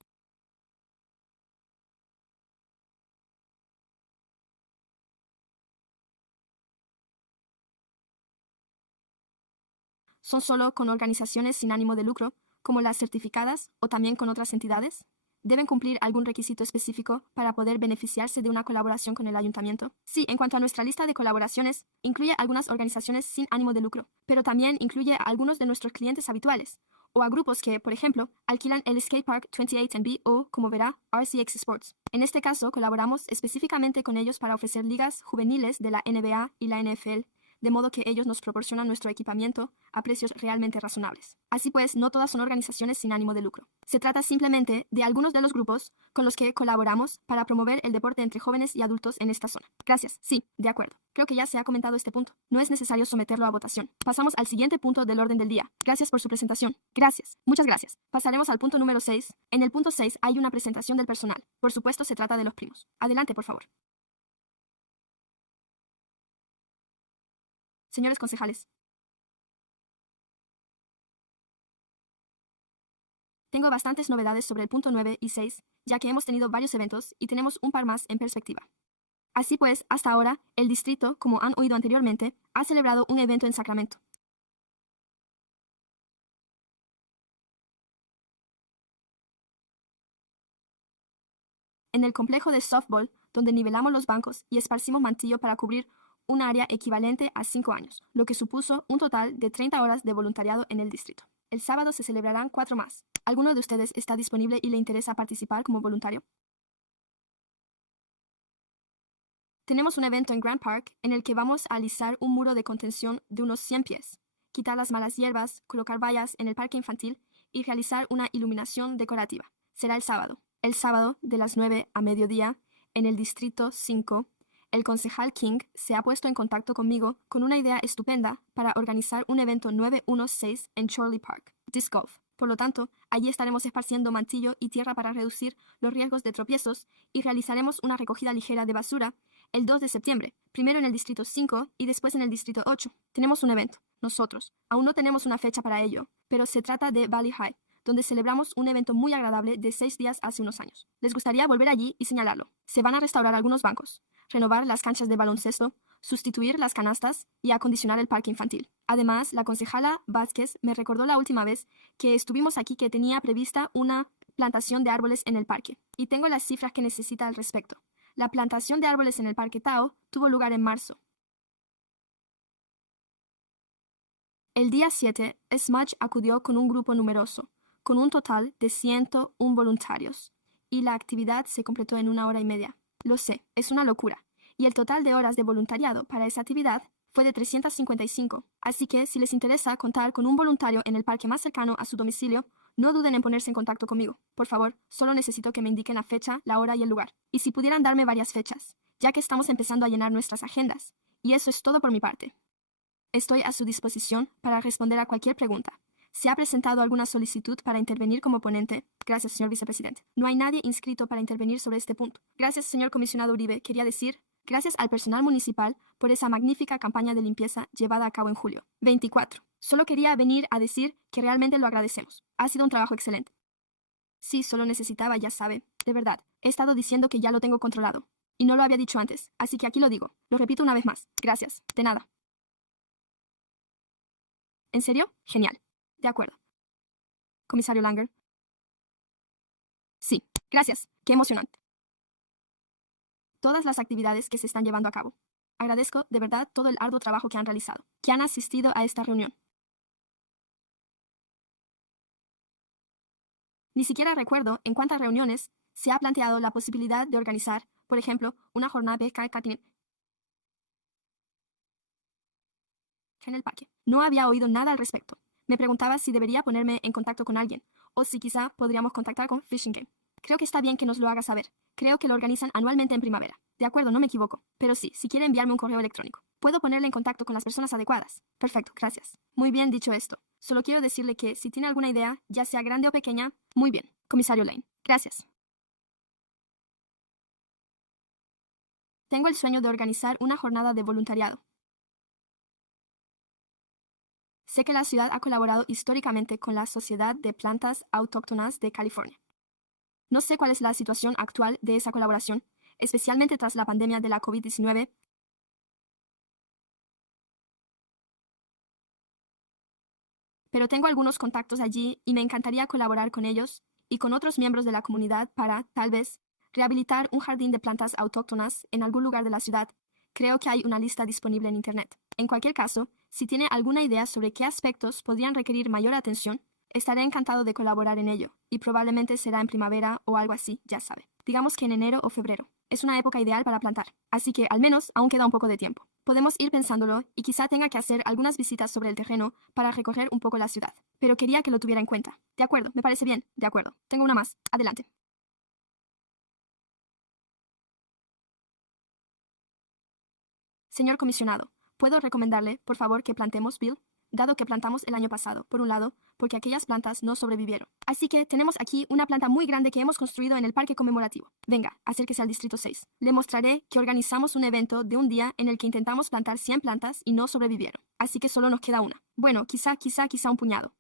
¿Son solo con organizaciones sin ánimo de lucro, como las certificadas, o también con otras entidades? ¿Deben cumplir algún requisito específico para poder beneficiarse de una colaboración con el ayuntamiento? Sí, en cuanto a nuestra lista de colaboraciones, incluye algunas organizaciones sin ánimo de lucro, pero también incluye a algunos de nuestros clientes habituales, o a grupos que, por ejemplo, alquilan el Skatepark 28B o, como verá, RCX Sports. En este caso, colaboramos específicamente con ellos para ofrecer ligas juveniles de la NBA y la NFL, de modo que ellos nos proporcionan nuestro equipamiento a precios realmente razonables. Así pues, no todas son organizaciones sin ánimo de lucro. Se trata simplemente de algunos de los grupos con los que colaboramos para promover el deporte entre jóvenes y adultos en esta zona. Gracias. Sí, de acuerdo. Creo que ya se ha comentado este punto. No es necesario someterlo a votación. Pasamos al siguiente punto del orden del día. Gracias por su presentación. Gracias. Muchas gracias. Pasaremos al punto número 6. En el punto 6 hay una presentación del personal. Por supuesto, se trata de los primos. Adelante, por favor. Señores concejales. Tengo bastantes novedades sobre el punto 9 y 6, ya que hemos tenido varios eventos y tenemos un par más en perspectiva. Así pues, hasta ahora, el distrito, como han oído anteriormente, ha celebrado un evento en Sacramento. En el complejo de softball, donde nivelamos los bancos y esparcimos mantillo para cubrir un área equivalente a 5 años, lo que supuso un total de 30 horas de voluntariado en el distrito. El sábado se celebrarán 4 más. ¿Alguno de ustedes está disponible y le interesa participar como voluntario? Tenemos un evento en Grand Park en el que vamos a alisar un muro de contención de unos 100 pies, quitar las malas hierbas, colocar vallas en el parque infantil y realizar una iluminación decorativa. Será el sábado de las 9 a mediodía, en el Distrito 5. El concejal King se ha puesto en contacto conmigo con una idea estupenda para organizar un evento 916 en Chorley Park, Disc Golf. Por lo tanto, allí estaremos esparciendo mantillo y tierra para reducir los riesgos de tropiezos y realizaremos una recogida ligera de basura el 2 de septiembre, primero en el Distrito 5 y después en el Distrito 8. Tenemos un evento, nosotros. Aún no tenemos una fecha para ello, pero se trata de Valley High, donde celebramos un evento muy agradable de 6 días hace unos años. Les gustaría volver allí y señalarlo. Se van a restaurar algunos bancos, renovar las canchas de baloncesto, sustituir las canastas y acondicionar el parque infantil. Además, la concejala Vázquez me recordó la última vez que estuvimos aquí que tenía prevista una plantación de árboles en el parque, y tengo las cifras que necesita al respecto. La plantación de árboles en el Parque Tao tuvo lugar en marzo. El día 7, Smudge acudió con un grupo numeroso, con un total de 101 voluntarios, y la actividad se completó en 1 hora y media. Lo sé, es una locura, y el total de horas de voluntariado para esa actividad fue de 355, así que si les interesa contar con un voluntario en el parque más cercano a su domicilio, no duden en ponerse en contacto conmigo. Por favor, solo necesito que me indiquen la fecha, la hora y el lugar. Y si pudieran darme varias fechas, ya que estamos empezando a llenar nuestras agendas. Y eso es todo por mi parte. Estoy a su disposición para responder a cualquier pregunta. ¿Se ha presentado alguna solicitud para intervenir como ponente? Gracias, señor vicepresidente. No hay nadie inscrito para intervenir sobre este punto. Gracias, señor comisionado Uribe. Quería decir, Gracias al personal municipal por esa magnífica campaña de limpieza llevada a cabo en julio. 24. Solo quería venir a decir que realmente lo agradecemos. Ha sido un trabajo excelente. Sí, solo necesitaba, ya sabe. De verdad, he estado diciendo que ya lo tengo controlado. Y no lo había dicho antes, así que aquí lo digo. Lo repito una vez más. Gracias. De nada. ¿En serio? Genial. De acuerdo. Comisario Langer. Sí. Gracias. Qué emocionante. Todas las actividades que se están llevando a cabo. Agradezco de verdad todo el arduo trabajo que han realizado, que han asistido a esta reunión. Ni siquiera recuerdo en cuántas reuniones se ha planteado la posibilidad de organizar, por ejemplo, una jornada de kitesurfing en el parque. No había oído nada al respecto. Me preguntaba si debería ponerme en contacto con alguien, o si quizá podríamos contactar con Fishing Game. Creo que está bien que nos lo haga saber. Creo que lo organizan anualmente en primavera. De acuerdo, no me equivoco. Pero sí, si quiere enviarme un correo electrónico. Puedo ponerle en contacto con las personas adecuadas. Perfecto, gracias. Muy bien dicho esto. Solo quiero decirle que si tiene alguna idea, ya sea grande o pequeña, muy bien. Comisario Lane. Gracias. Tengo el sueño de organizar una jornada de voluntariado. Sé que la ciudad ha colaborado históricamente con la Sociedad de Plantas Autóctonas de California. No sé cuál es la situación actual de esa colaboración, especialmente tras la pandemia de la COVID-19, pero tengo algunos contactos allí y me encantaría colaborar con ellos y con otros miembros de la comunidad para, tal vez, rehabilitar un jardín de plantas autóctonas en algún lugar de la ciudad. Creo que hay una lista disponible en Internet. En cualquier caso, si tiene alguna idea sobre qué aspectos podrían requerir mayor atención, estaré encantado de colaborar en ello, y probablemente será en primavera o algo así, ya sabe. Digamos que en enero o febrero. Es una época ideal para plantar, así que al menos aún queda un poco de tiempo. Podemos ir pensándolo y quizá tenga que hacer algunas visitas sobre el terreno para recorrer un poco la ciudad. Pero quería que lo tuviera en cuenta. De acuerdo, me parece bien. De acuerdo. Tengo una más. Adelante. Señor comisionado, ¿puedo recomendarle, por favor, que plantemos Bill? Dado que plantamos el año pasado, por un lado, porque aquellas plantas no sobrevivieron. Así que tenemos aquí una planta muy grande que hemos construido en el parque conmemorativo. Venga, acérquese al Distrito 6. Le mostraré que organizamos un evento de un día en el que intentamos plantar 100 plantas y no sobrevivieron. Así que solo nos queda una. Bueno, quizá un puñado.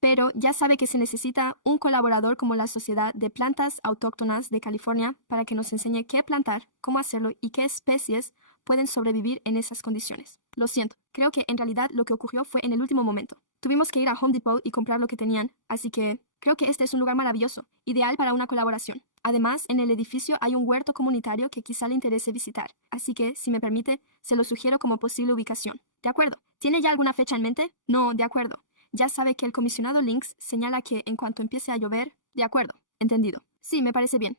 Pero ya sabe que se necesita un colaborador como la Sociedad de Plantas Autóctonas de California para que nos enseñe qué plantar, cómo hacerlo y qué especies pueden sobrevivir en esas condiciones. Lo siento, creo que en realidad lo que ocurrió fue en el último momento. Tuvimos que ir a Home Depot y comprar lo que tenían, así que creo que este es un lugar maravilloso, ideal para una colaboración. Además, en el edificio hay un huerto comunitario que quizá le interese visitar, así que, si me permite, se lo sugiero como posible ubicación. ¿De acuerdo? ¿Tiene ya alguna fecha en mente? No, de acuerdo. Ya sabe que el comisionado Lynx señala que en cuanto empiece a llover, de acuerdo, entendido. Sí, me parece bien.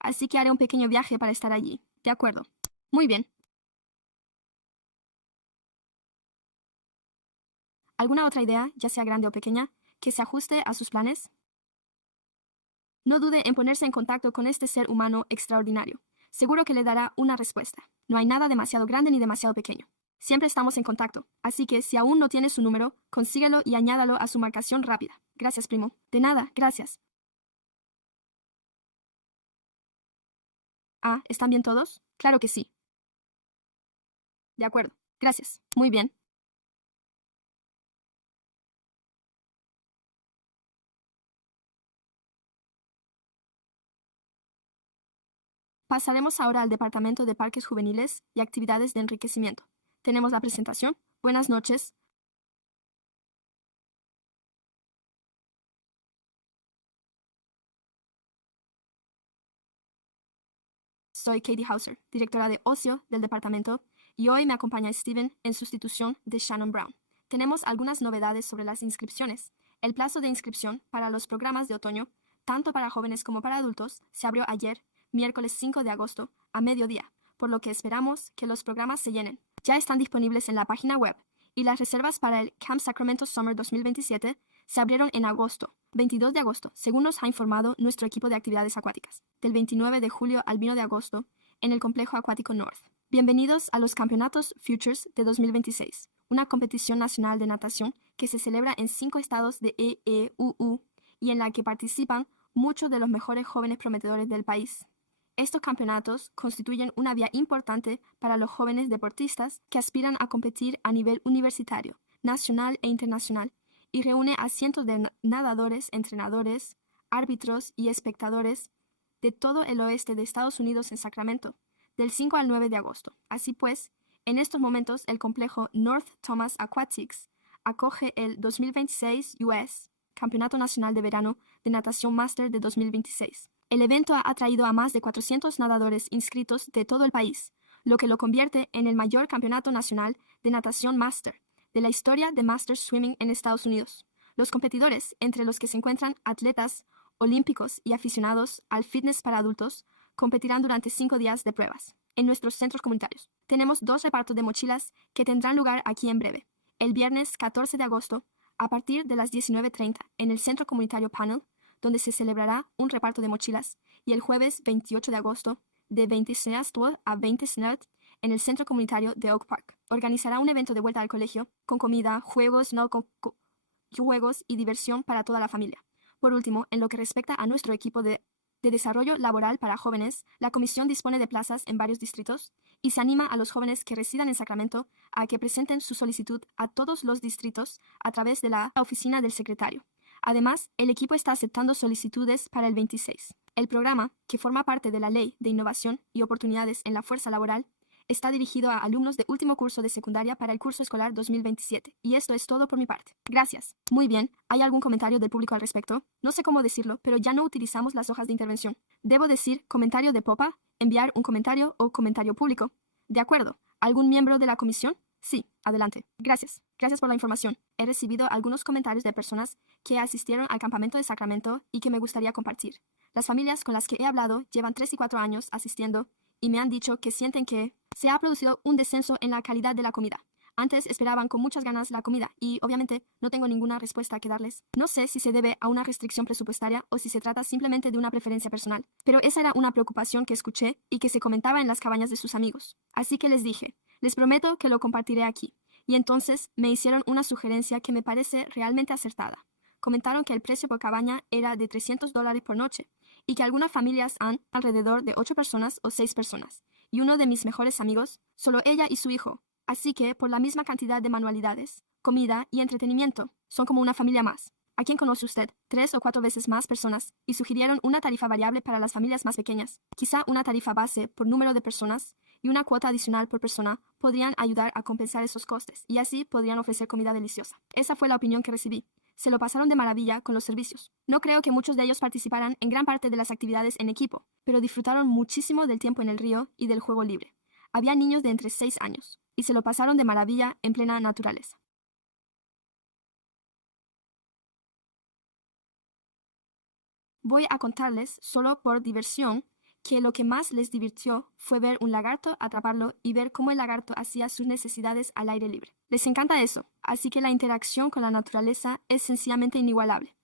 Así que haré un pequeño viaje para estar allí. De acuerdo. Muy bien. ¿Alguna otra idea, ya sea grande o pequeña, que se ajuste a sus planes? No dude en ponerse en contacto con este ser humano extraordinario. Seguro que le dará una respuesta. No hay nada demasiado grande ni demasiado pequeño. Siempre estamos en contacto, así que si aún no tiene su número, consíguelo y añádalo a su marcación rápida. Gracias, primo. De nada, gracias. Ah, ¿están bien todos? Claro que sí. De acuerdo. Gracias. Muy bien. Pasaremos ahora al Departamento de Parques Juveniles y Actividades de Enriquecimiento. Tenemos la presentación. Buenas noches. Soy Katie Hauser, directora de ocio del departamento, y hoy me acompaña Steven en sustitución de Shannon Brown. Tenemos algunas novedades sobre las inscripciones. El plazo de inscripción para los programas de otoño, tanto para jóvenes como para adultos, se abrió ayer, miércoles 5 de agosto, a mediodía, por lo que esperamos que los programas se llenen. Ya están disponibles en la página web, y las reservas para el Camp Sacramento Summer 2027 se abrieron en agosto, 22 de agosto, según nos ha informado nuestro equipo de actividades acuáticas, del 29 de julio al 1 de agosto, en el Complejo Acuático North. Bienvenidos a los Campeonatos Futures de 2026, una competición nacional de natación que se celebra en 5 estados de EEUU y en la que participan muchos de los mejores jóvenes prometedores del país. Estos campeonatos constituyen una vía importante para los jóvenes deportistas que aspiran a competir a nivel universitario, nacional e internacional, y reúne a cientos de nadadores, entrenadores, árbitros y espectadores de todo el oeste de Estados Unidos en Sacramento, del 5 al 9 de agosto. Así pues, en estos momentos el complejo North Thomas Aquatics acoge el 2026 US Campeonato Nacional de Verano de Natación Master de 2026. El evento ha atraído a más de 400 nadadores inscritos de todo el país, lo que lo convierte en el mayor campeonato nacional de natación Master de la historia de Master Swimming en Estados Unidos. Los competidores, entre los que se encuentran atletas olímpicos y aficionados al fitness para adultos, competirán durante 5 días de pruebas en nuestros centros comunitarios. Tenemos 2 repartos de mochilas que tendrán lugar aquí en breve. El viernes 14 de agosto, a partir de las 19:30, en el Centro Comunitario Panel, donde se celebrará un reparto de mochilas, y el jueves 28 de agosto, de 20 a 20 en el Centro Comunitario de Oak Park. Organizará un evento de vuelta al colegio, con comida, juegos y diversión para toda la familia. Por último, en lo que respecta a nuestro equipo de desarrollo laboral para jóvenes, la comisión dispone de plazas en varios distritos y se anima a los jóvenes que residan en Sacramento a que presenten su solicitud a todos los distritos a través de la oficina del secretario. Además, el equipo está aceptando solicitudes para el 26. El programa, que forma parte de la Ley de Innovación y Oportunidades en la Fuerza Laboral, está dirigido a alumnos de último curso de secundaria para el curso escolar 2027. Y esto es todo por mi parte. Gracias. Muy bien. ¿Hay algún comentario del público al respecto? No sé cómo decirlo, pero ya no utilizamos las hojas de intervención. Debo decir comentario de popa, enviar un comentario o comentario público. De acuerdo. ¿Algún miembro de la comisión? Sí, adelante. Gracias. Gracias por la información. He recibido algunos comentarios de personas que asistieron al campamento de Sacramento y que me gustaría compartir. Las familias con las que he hablado llevan 3 y 4 años asistiendo y me han dicho que sienten que se ha producido un descenso en la calidad de la comida. Antes esperaban con muchas ganas la comida y, obviamente, no tengo ninguna respuesta que darles. No sé si se debe a una restricción presupuestaria o si se trata simplemente de una preferencia personal, pero esa era una preocupación que escuché y que se comentaba en las cabañas de sus amigos. Así que les dije, les prometo que lo compartiré aquí. Y entonces me hicieron una sugerencia que me parece realmente acertada. Comentaron que el precio por cabaña era de $300 por noche y que algunas familias han alrededor de 8 personas o 6 personas. Y uno de mis mejores amigos, solo ella y su hijo. Así que, por la misma cantidad de manualidades, comida y entretenimiento, son como una familia más. ¿A quién conoce usted? 3 o 4 veces más personas, y sugirieron una tarifa variable para las familias más pequeñas. Quizá una tarifa base por número de personas y una cuota adicional por persona podrían ayudar a compensar esos costes, y así podrían ofrecer comida deliciosa. Esa fue la opinión que recibí. Se lo pasaron de maravilla con los servicios. No creo que muchos de ellos participaran en gran parte de las actividades en equipo, pero disfrutaron muchísimo del tiempo en el río y del juego libre. Había niños de entre 6 años, y se lo pasaron de maravilla en plena naturaleza. Voy a contarles, solo por diversión, que lo que más les divirtió fue ver un lagarto, atraparlo y ver cómo el lagarto hacía sus necesidades al aire libre. Les encanta eso, así que la interacción con la naturaleza es sencillamente inigualable.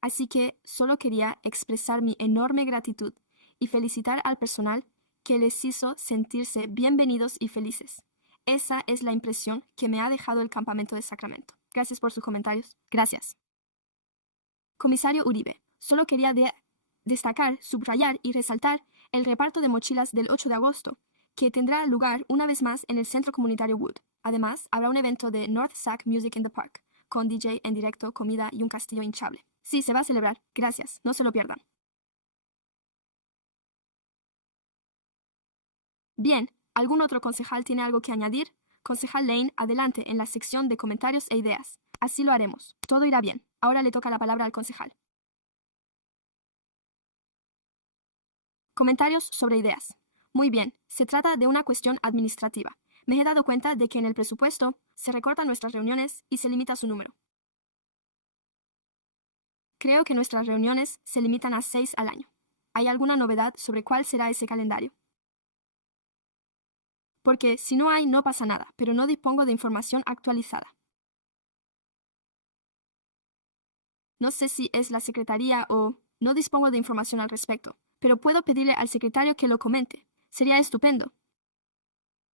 Así que solo quería expresar mi enorme gratitud y felicitar al personal que les hizo sentirse bienvenidos y felices. Esa es la impresión que me ha dejado el campamento de Sacramento. Gracias por sus comentarios. Gracias. Comisario Uribe, solo quería destacar, subrayar y resaltar el reparto de mochilas del 8 de agosto, que tendrá lugar una vez más en el Centro Comunitario Wood. Además, habrá un evento de North Sac Music in the Park, con DJ en directo, comida y un castillo hinchable. Sí, se va a celebrar. Gracias, no se lo pierdan. Bien, ¿algún otro concejal tiene algo que añadir? Concejal Lane, adelante en la sección de comentarios e ideas. Así lo haremos. Todo irá bien. Ahora le toca la palabra al concejal. Comentarios sobre ideas. Muy bien, se trata de una cuestión administrativa. Me he dado cuenta de que en el presupuesto se recortan nuestras reuniones y se limita su número. Creo que nuestras reuniones se limitan a 6 al año. ¿Hay alguna novedad sobre cuál será ese calendario? Porque si no hay, no pasa nada, pero no dispongo de información actualizada. No sé si es la secretaría o no dispongo de información al respecto, pero puedo pedirle al secretario que lo comente. Sería estupendo.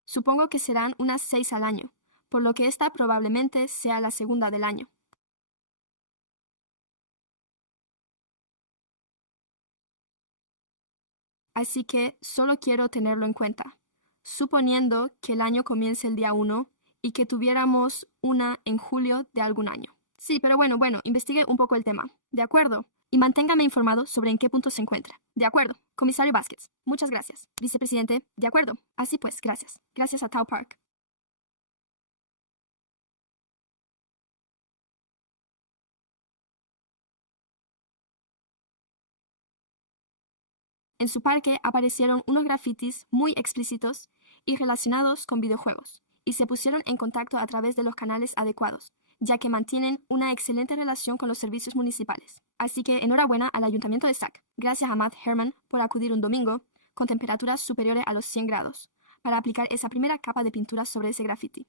Supongo que serán unas 6 al año, por lo que esta probablemente sea la segunda del año. Así que solo quiero tenerlo en cuenta, suponiendo que el año comience el día 1 y que tuviéramos una en julio de algún año. Sí, pero bueno, investigue un poco el tema. ¿De acuerdo? Y manténgame informado sobre en qué punto se encuentra. De acuerdo. Comisario Vázquez. Muchas gracias. Vicepresidente. De acuerdo. Así pues, gracias. Gracias a Tau Park. En su parque aparecieron unos grafitis muy explícitos y relacionados con videojuegos, y se pusieron en contacto a través de los canales adecuados, ya que mantienen una excelente relación con los servicios municipales. Así que enhorabuena al Ayuntamiento de Sac. Gracias a Matt Herman por acudir un domingo, con temperaturas superiores a los 100 grados, para aplicar esa primera capa de pintura sobre ese graffiti.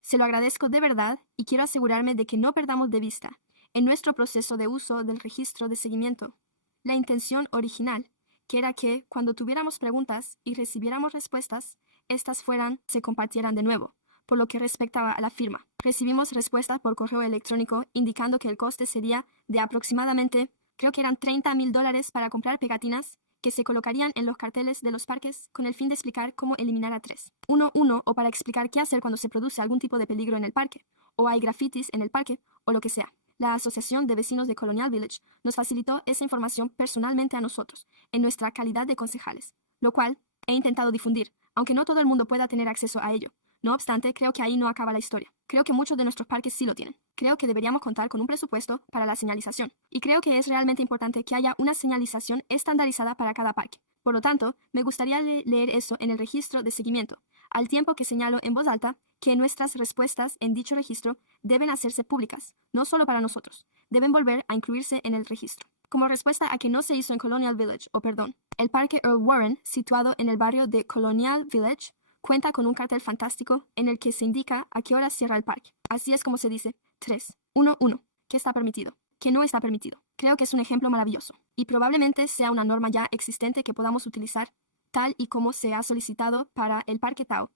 Se lo agradezco de verdad y quiero asegurarme de que no perdamos de vista, en nuestro proceso de uso del registro de seguimiento, la intención original, que era que, cuando tuviéramos preguntas y recibiéramos respuestas, estas se compartieran de nuevo. Por lo que respectaba a la firma, recibimos respuesta por correo electrónico indicando que el coste sería de aproximadamente, creo que eran $30,000 para comprar pegatinas que se colocarían en los carteles de los parques con el fin de explicar cómo eliminar a 311 o para explicar qué hacer cuando se produce algún tipo de peligro en el parque, o hay grafitis en el parque, o lo que sea. La Asociación de Vecinos de Colonial Village nos facilitó esa información personalmente a nosotros, en nuestra calidad de concejales, lo cual he intentado difundir, aunque no todo el mundo pueda tener acceso a ello. No obstante, creo que ahí no acaba la historia. Creo que muchos de nuestros parques sí lo tienen. Creo que deberíamos contar con un presupuesto para la señalización. Y creo que es realmente importante que haya una señalización estandarizada para cada parque. Por lo tanto, me gustaría leer eso en el registro de seguimiento, al tiempo que señalo en voz alta que nuestras respuestas en dicho registro deben hacerse públicas, no solo para nosotros. Deben volver a incluirse en el registro. Como respuesta a que no se hizo en Colonial Village, el parque Earl Warren, situado en el barrio de Colonial Village, cuenta con un cartel fantástico en el que se indica a qué hora cierra el parque. Así es como se dice 311, que está permitido, que no está permitido. Creo que es un ejemplo maravilloso y probablemente sea una norma ya existente que podamos utilizar tal y como se ha solicitado para el Parque Tao,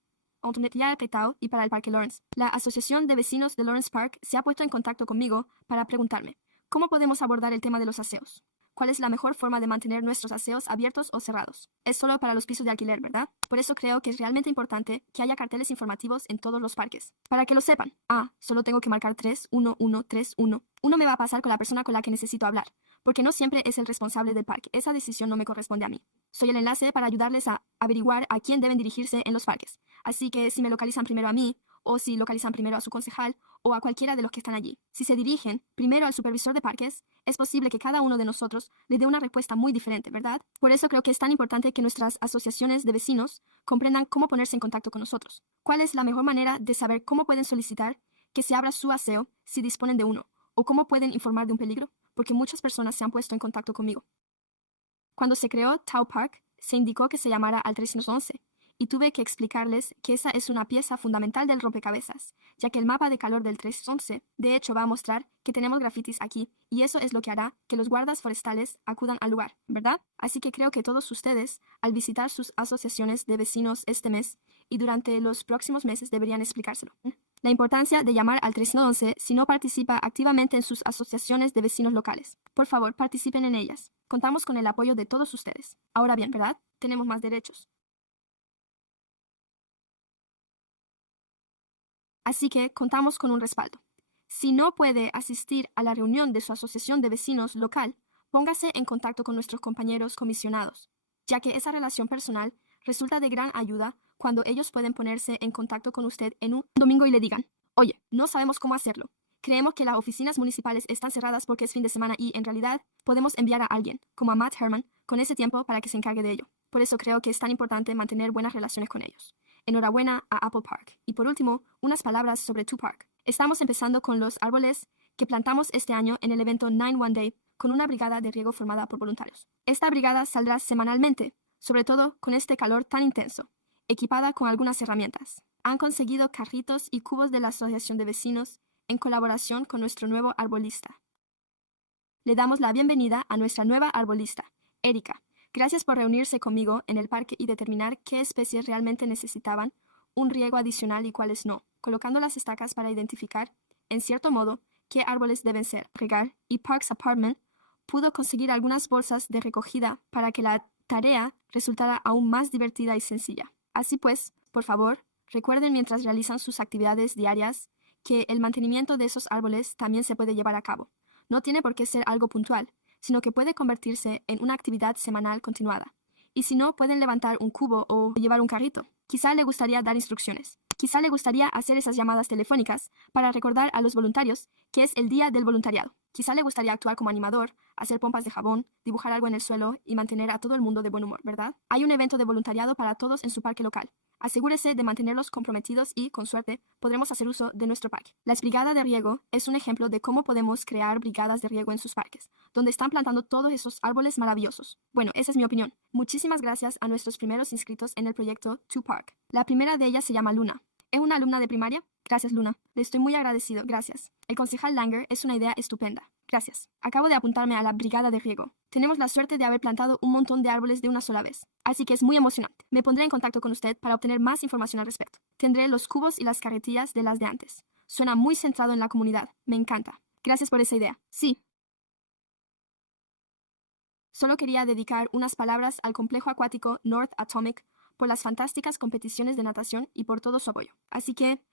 y para el Parque Lawrence. La Asociación de Vecinos de Lawrence Park se ha puesto en contacto conmigo para preguntarme, ¿cómo podemos abordar el tema de los aseos? ¿Cuál es la mejor forma de mantener nuestros aseos abiertos o cerrados? Es solo para los pisos de alquiler, ¿verdad? Por eso creo que es realmente importante que haya carteles informativos en todos los parques. Para que lo sepan. Solo tengo que marcar 31131. Uno me va a pasar con la persona con la que necesito hablar, porque no siempre es el responsable del parque. Esa decisión no me corresponde a mí. Soy el enlace para ayudarles a averiguar a quién deben dirigirse en los parques. Así que si me localizan primero a mí, o si localizan primero a su concejal, o a cualquiera de los que están allí. Si se dirigen primero al supervisor de parques, es posible que cada uno de nosotros le dé una respuesta muy diferente, ¿verdad? Por eso creo que es tan importante que nuestras asociaciones de vecinos comprendan cómo ponerse en contacto con nosotros. ¿Cuál es la mejor manera de saber cómo pueden solicitar que se abra su aseo si disponen de uno? ¿O cómo pueden informar de un peligro? Porque muchas personas se han puesto en contacto conmigo. Cuando se creó Tau Park, se indicó que se llamara al 311, y tuve que explicarles que esa es una pieza fundamental del rompecabezas, ya que el mapa de calor del 311 de hecho va a mostrar que tenemos grafitis aquí, y eso es lo que hará que los guardas forestales acudan al lugar, ¿verdad? Así que creo que todos ustedes, al visitar sus asociaciones de vecinos este mes y durante los próximos meses, deberían explicárselo. La importancia de llamar al 311 si no participa activamente en sus asociaciones de vecinos locales. Por favor, participen en ellas. Contamos con el apoyo de todos ustedes. Ahora bien, ¿verdad? Tenemos más derechos. Así que contamos con un respaldo. Si no puede asistir a la reunión de su asociación de vecinos local, póngase en contacto con nuestros compañeros comisionados, ya que esa relación personal resulta de gran ayuda cuando ellos pueden ponerse en contacto con usted en un domingo y le digan, oye, no sabemos cómo hacerlo. Creemos que las oficinas municipales están cerradas porque es fin de semana y, en realidad, podemos enviar a alguien, como a Matt Herman, con ese tiempo para que se encargue de ello. Por eso creo que es tan importante mantener buenas relaciones con ellos. Enhorabuena a Apple Park. Y por último, unas palabras sobre Two Park. Estamos empezando con los árboles que plantamos este año en el evento 9-1 Day con una brigada de riego formada por voluntarios. Esta brigada saldrá semanalmente, sobre todo con este calor tan intenso, equipada con algunas herramientas. Han conseguido carritos y cubos de la Asociación de Vecinos en colaboración con nuestro nuevo arbolista. Le damos la bienvenida a nuestra nueva arbolista, Erika. Gracias por reunirse conmigo en el parque y determinar qué especies realmente necesitaban un riego adicional y cuáles no, colocando las estacas para identificar, en cierto modo, qué árboles deben ser regar, y Parks Apartment pudo conseguir algunas bolsas de recogida para que la tarea resultara aún más divertida y sencilla. Así pues, por favor, recuerden mientras realizan sus actividades diarias que el mantenimiento de esos árboles también se puede llevar a cabo. No tiene por qué ser algo puntual, sino que puede convertirse en una actividad semanal continuada. Y si no, pueden levantar un cubo o llevar un carrito. Quizá le gustaría dar instrucciones. Quizá le gustaría hacer esas llamadas telefónicas para recordar a los voluntarios que es el Día del Voluntariado. Quizá le gustaría actuar como animador, hacer pompas de jabón, dibujar algo en el suelo y mantener a todo el mundo de buen humor, ¿verdad? Hay un evento de voluntariado para todos en su parque local. Asegúrese de mantenerlos comprometidos y, con suerte, podremos hacer uso de nuestro parque. La brigada de riego es un ejemplo de cómo podemos crear brigadas de riego en sus parques, donde están plantando todos esos árboles maravillosos. Bueno, esa es mi opinión. Muchísimas gracias a nuestros primeros inscritos en el proyecto 2Park. La primera de ellas se llama Luna. ¿Es una alumna de primaria? Gracias, Luna. Le estoy muy agradecido, gracias. El concejal Langer es una idea estupenda. Gracias. Acabo de apuntarme a la brigada de riego. Tenemos la suerte de haber plantado un montón de árboles de una sola vez, así que es muy emocionante. Me pondré en contacto con usted para obtener más información al respecto. Tendré los cubos y las carretillas de las de antes. Suena muy centrado en la comunidad. Me encanta. Gracias por esa idea. Sí. Solo quería dedicar unas palabras al complejo acuático North Atomic por las fantásticas competiciones de natación y por todo su apoyo. Así que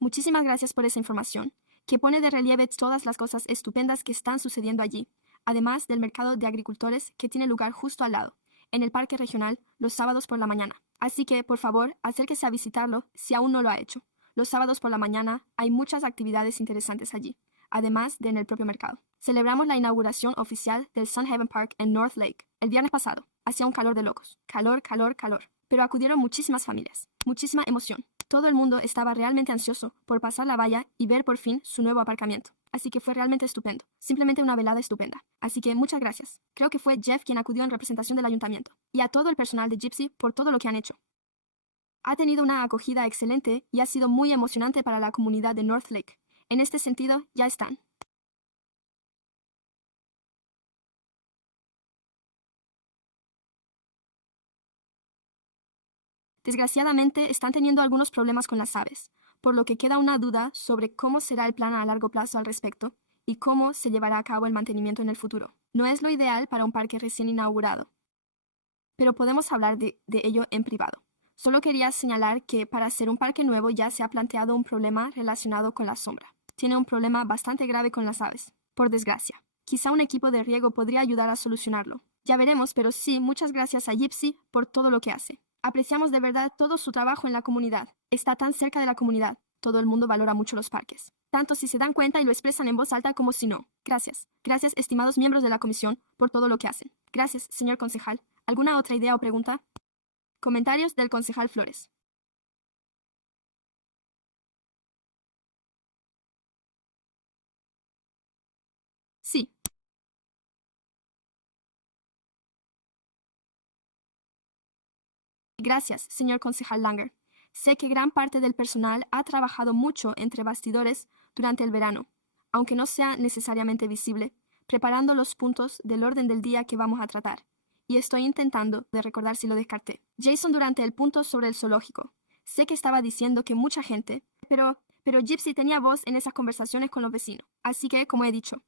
muchísimas gracias por esa información, que pone de relieve todas las cosas estupendas que están sucediendo allí, además del mercado de agricultores que tiene lugar justo al lado, en el parque regional, los sábados por la mañana. Así que, por favor, acérquese a visitarlo si aún no lo ha hecho. Los sábados por la mañana hay muchas actividades interesantes allí, además de en el propio mercado. Celebramos la inauguración oficial del Sun Haven Park en North Lake el viernes pasado. Hacía un calor de locos. Calor, calor, calor. Pero acudieron muchísimas familias. Muchísima emoción. Todo el mundo estaba realmente ansioso por pasar la valla y ver por fin su nuevo aparcamiento. Así que fue realmente estupendo. Simplemente una velada estupenda. Así que muchas gracias. Creo que fue Jeff quien acudió en representación del ayuntamiento. Y a todo el personal de Gypsy por todo lo que han hecho. Ha tenido una acogida excelente y ha sido muy emocionante para la comunidad de North Lake. En este sentido, ya están. Desgraciadamente, están teniendo algunos problemas con las aves, por lo que queda una duda sobre cómo será el plan a largo plazo al respecto y cómo se llevará a cabo el mantenimiento en el futuro. No es lo ideal para un parque recién inaugurado, pero podemos hablar de ello en privado. Solo quería señalar que para ser un parque nuevo ya se ha planteado un problema relacionado con la sombra. Tiene un problema bastante grave con las aves, por desgracia. Quizá un equipo de riego podría ayudar a solucionarlo. Ya veremos, pero sí, muchas gracias a Gypsy por todo lo que hace. Apreciamos de verdad todo su trabajo en la comunidad. Está tan cerca de la comunidad. Todo el mundo valora mucho los parques, tanto si se dan cuenta y lo expresan en voz alta como si no. Gracias. Gracias, estimados miembros de la comisión, por todo lo que hacen. Gracias, señor concejal. ¿Alguna otra idea o pregunta? Comentarios del concejal Flores. Sí. Gracias, señor concejal Langer. Sé que gran parte del personal ha trabajado mucho entre bastidores durante el verano, aunque no sea necesariamente visible, preparando los puntos del orden del día que vamos a tratar. Y estoy intentando de recordar si lo descarté. Jason durante el punto sobre el zoológico. Sé que estaba diciendo que mucha gente, pero Gypsy tenía voz en esas conversaciones con los vecinos. Así que, como he dicho,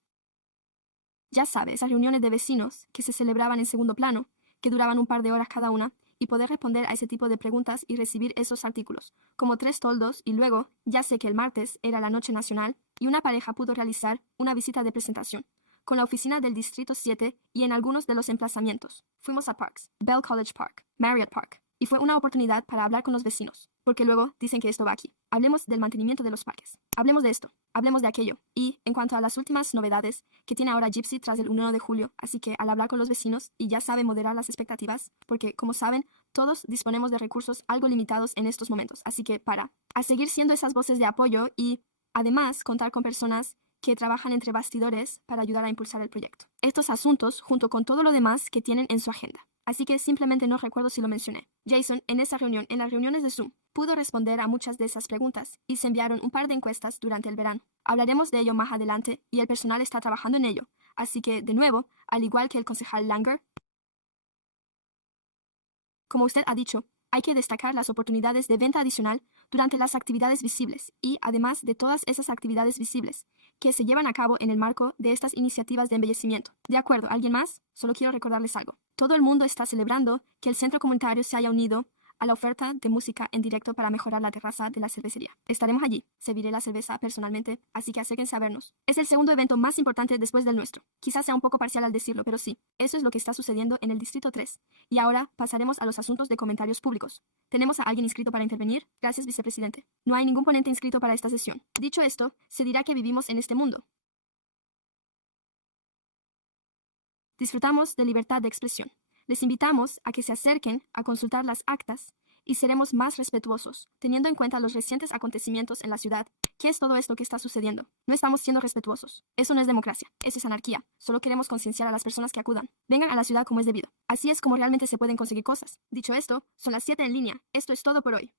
ya sabe, esas reuniones de vecinos que se celebraban en segundo plano, que duraban un par de horas cada una, y poder responder a ese tipo de preguntas y recibir esos artículos, como 3 toldos, y luego, ya sé que el martes era la Noche Nacional, y una pareja pudo realizar una visita de presentación, con la oficina del Distrito 7 y en algunos de los emplazamientos. Fuimos a parks, Bell College Park, Marriott Park, y fue una oportunidad para hablar con los vecinos, porque luego dicen que esto va aquí. Hablemos del mantenimiento de los parques. Hablemos de esto. Hablemos de aquello. Y, en cuanto a las últimas novedades que tiene ahora Gypsy tras el 1 de julio, así que al hablar con los vecinos, y ya sabe moderar las expectativas, porque, como saben, todos disponemos de recursos algo limitados en estos momentos, así que a seguir siendo esas voces de apoyo y, además, contar con personas que trabajan entre bastidores para ayudar a impulsar el proyecto. Estos asuntos, junto con todo lo demás que tienen en su agenda. Así que simplemente no recuerdo si lo mencioné. Jason, en esa reunión, en las reuniones de Zoom, pudo responder a muchas de esas preguntas y se enviaron un par de encuestas durante el verano. Hablaremos de ello más adelante y el personal está trabajando en ello, Así que, de nuevo, al igual que el concejal Langer, como usted ha dicho, hay que destacar las oportunidades de venta adicional durante las actividades visibles y, además de todas esas actividades visibles que se llevan a cabo en el marco de estas iniciativas de embellecimiento. De acuerdo, ¿alguien más? Solo quiero recordarles algo. Todo el mundo está celebrando que el centro comunitario se haya unido a la oferta de música en directo para mejorar la terraza de la cervecería. Estaremos allí, serviré la cerveza personalmente, así que acérquense a vernos. Es el segundo evento más importante después del nuestro. Quizás sea un poco parcial al decirlo, pero sí, eso es lo que está sucediendo en el Distrito 3. Y ahora pasaremos a los asuntos de comentarios públicos. ¿Tenemos a alguien inscrito para intervenir? Gracias, vicepresidente. No hay ningún ponente inscrito para esta sesión. Dicho esto, se dirá que vivimos en este mundo. Disfrutamos de libertad de expresión. Les invitamos a que se acerquen a consultar las actas y seremos más respetuosos, teniendo en cuenta los recientes acontecimientos en la ciudad. ¿Qué es todo esto que está sucediendo? No estamos siendo respetuosos. Eso no es democracia. Eso es anarquía. Solo queremos concienciar a las personas que acudan. Vengan a la ciudad como es debido. Así es como realmente se pueden conseguir cosas. Dicho esto, son las 7 en línea. Esto es todo por hoy.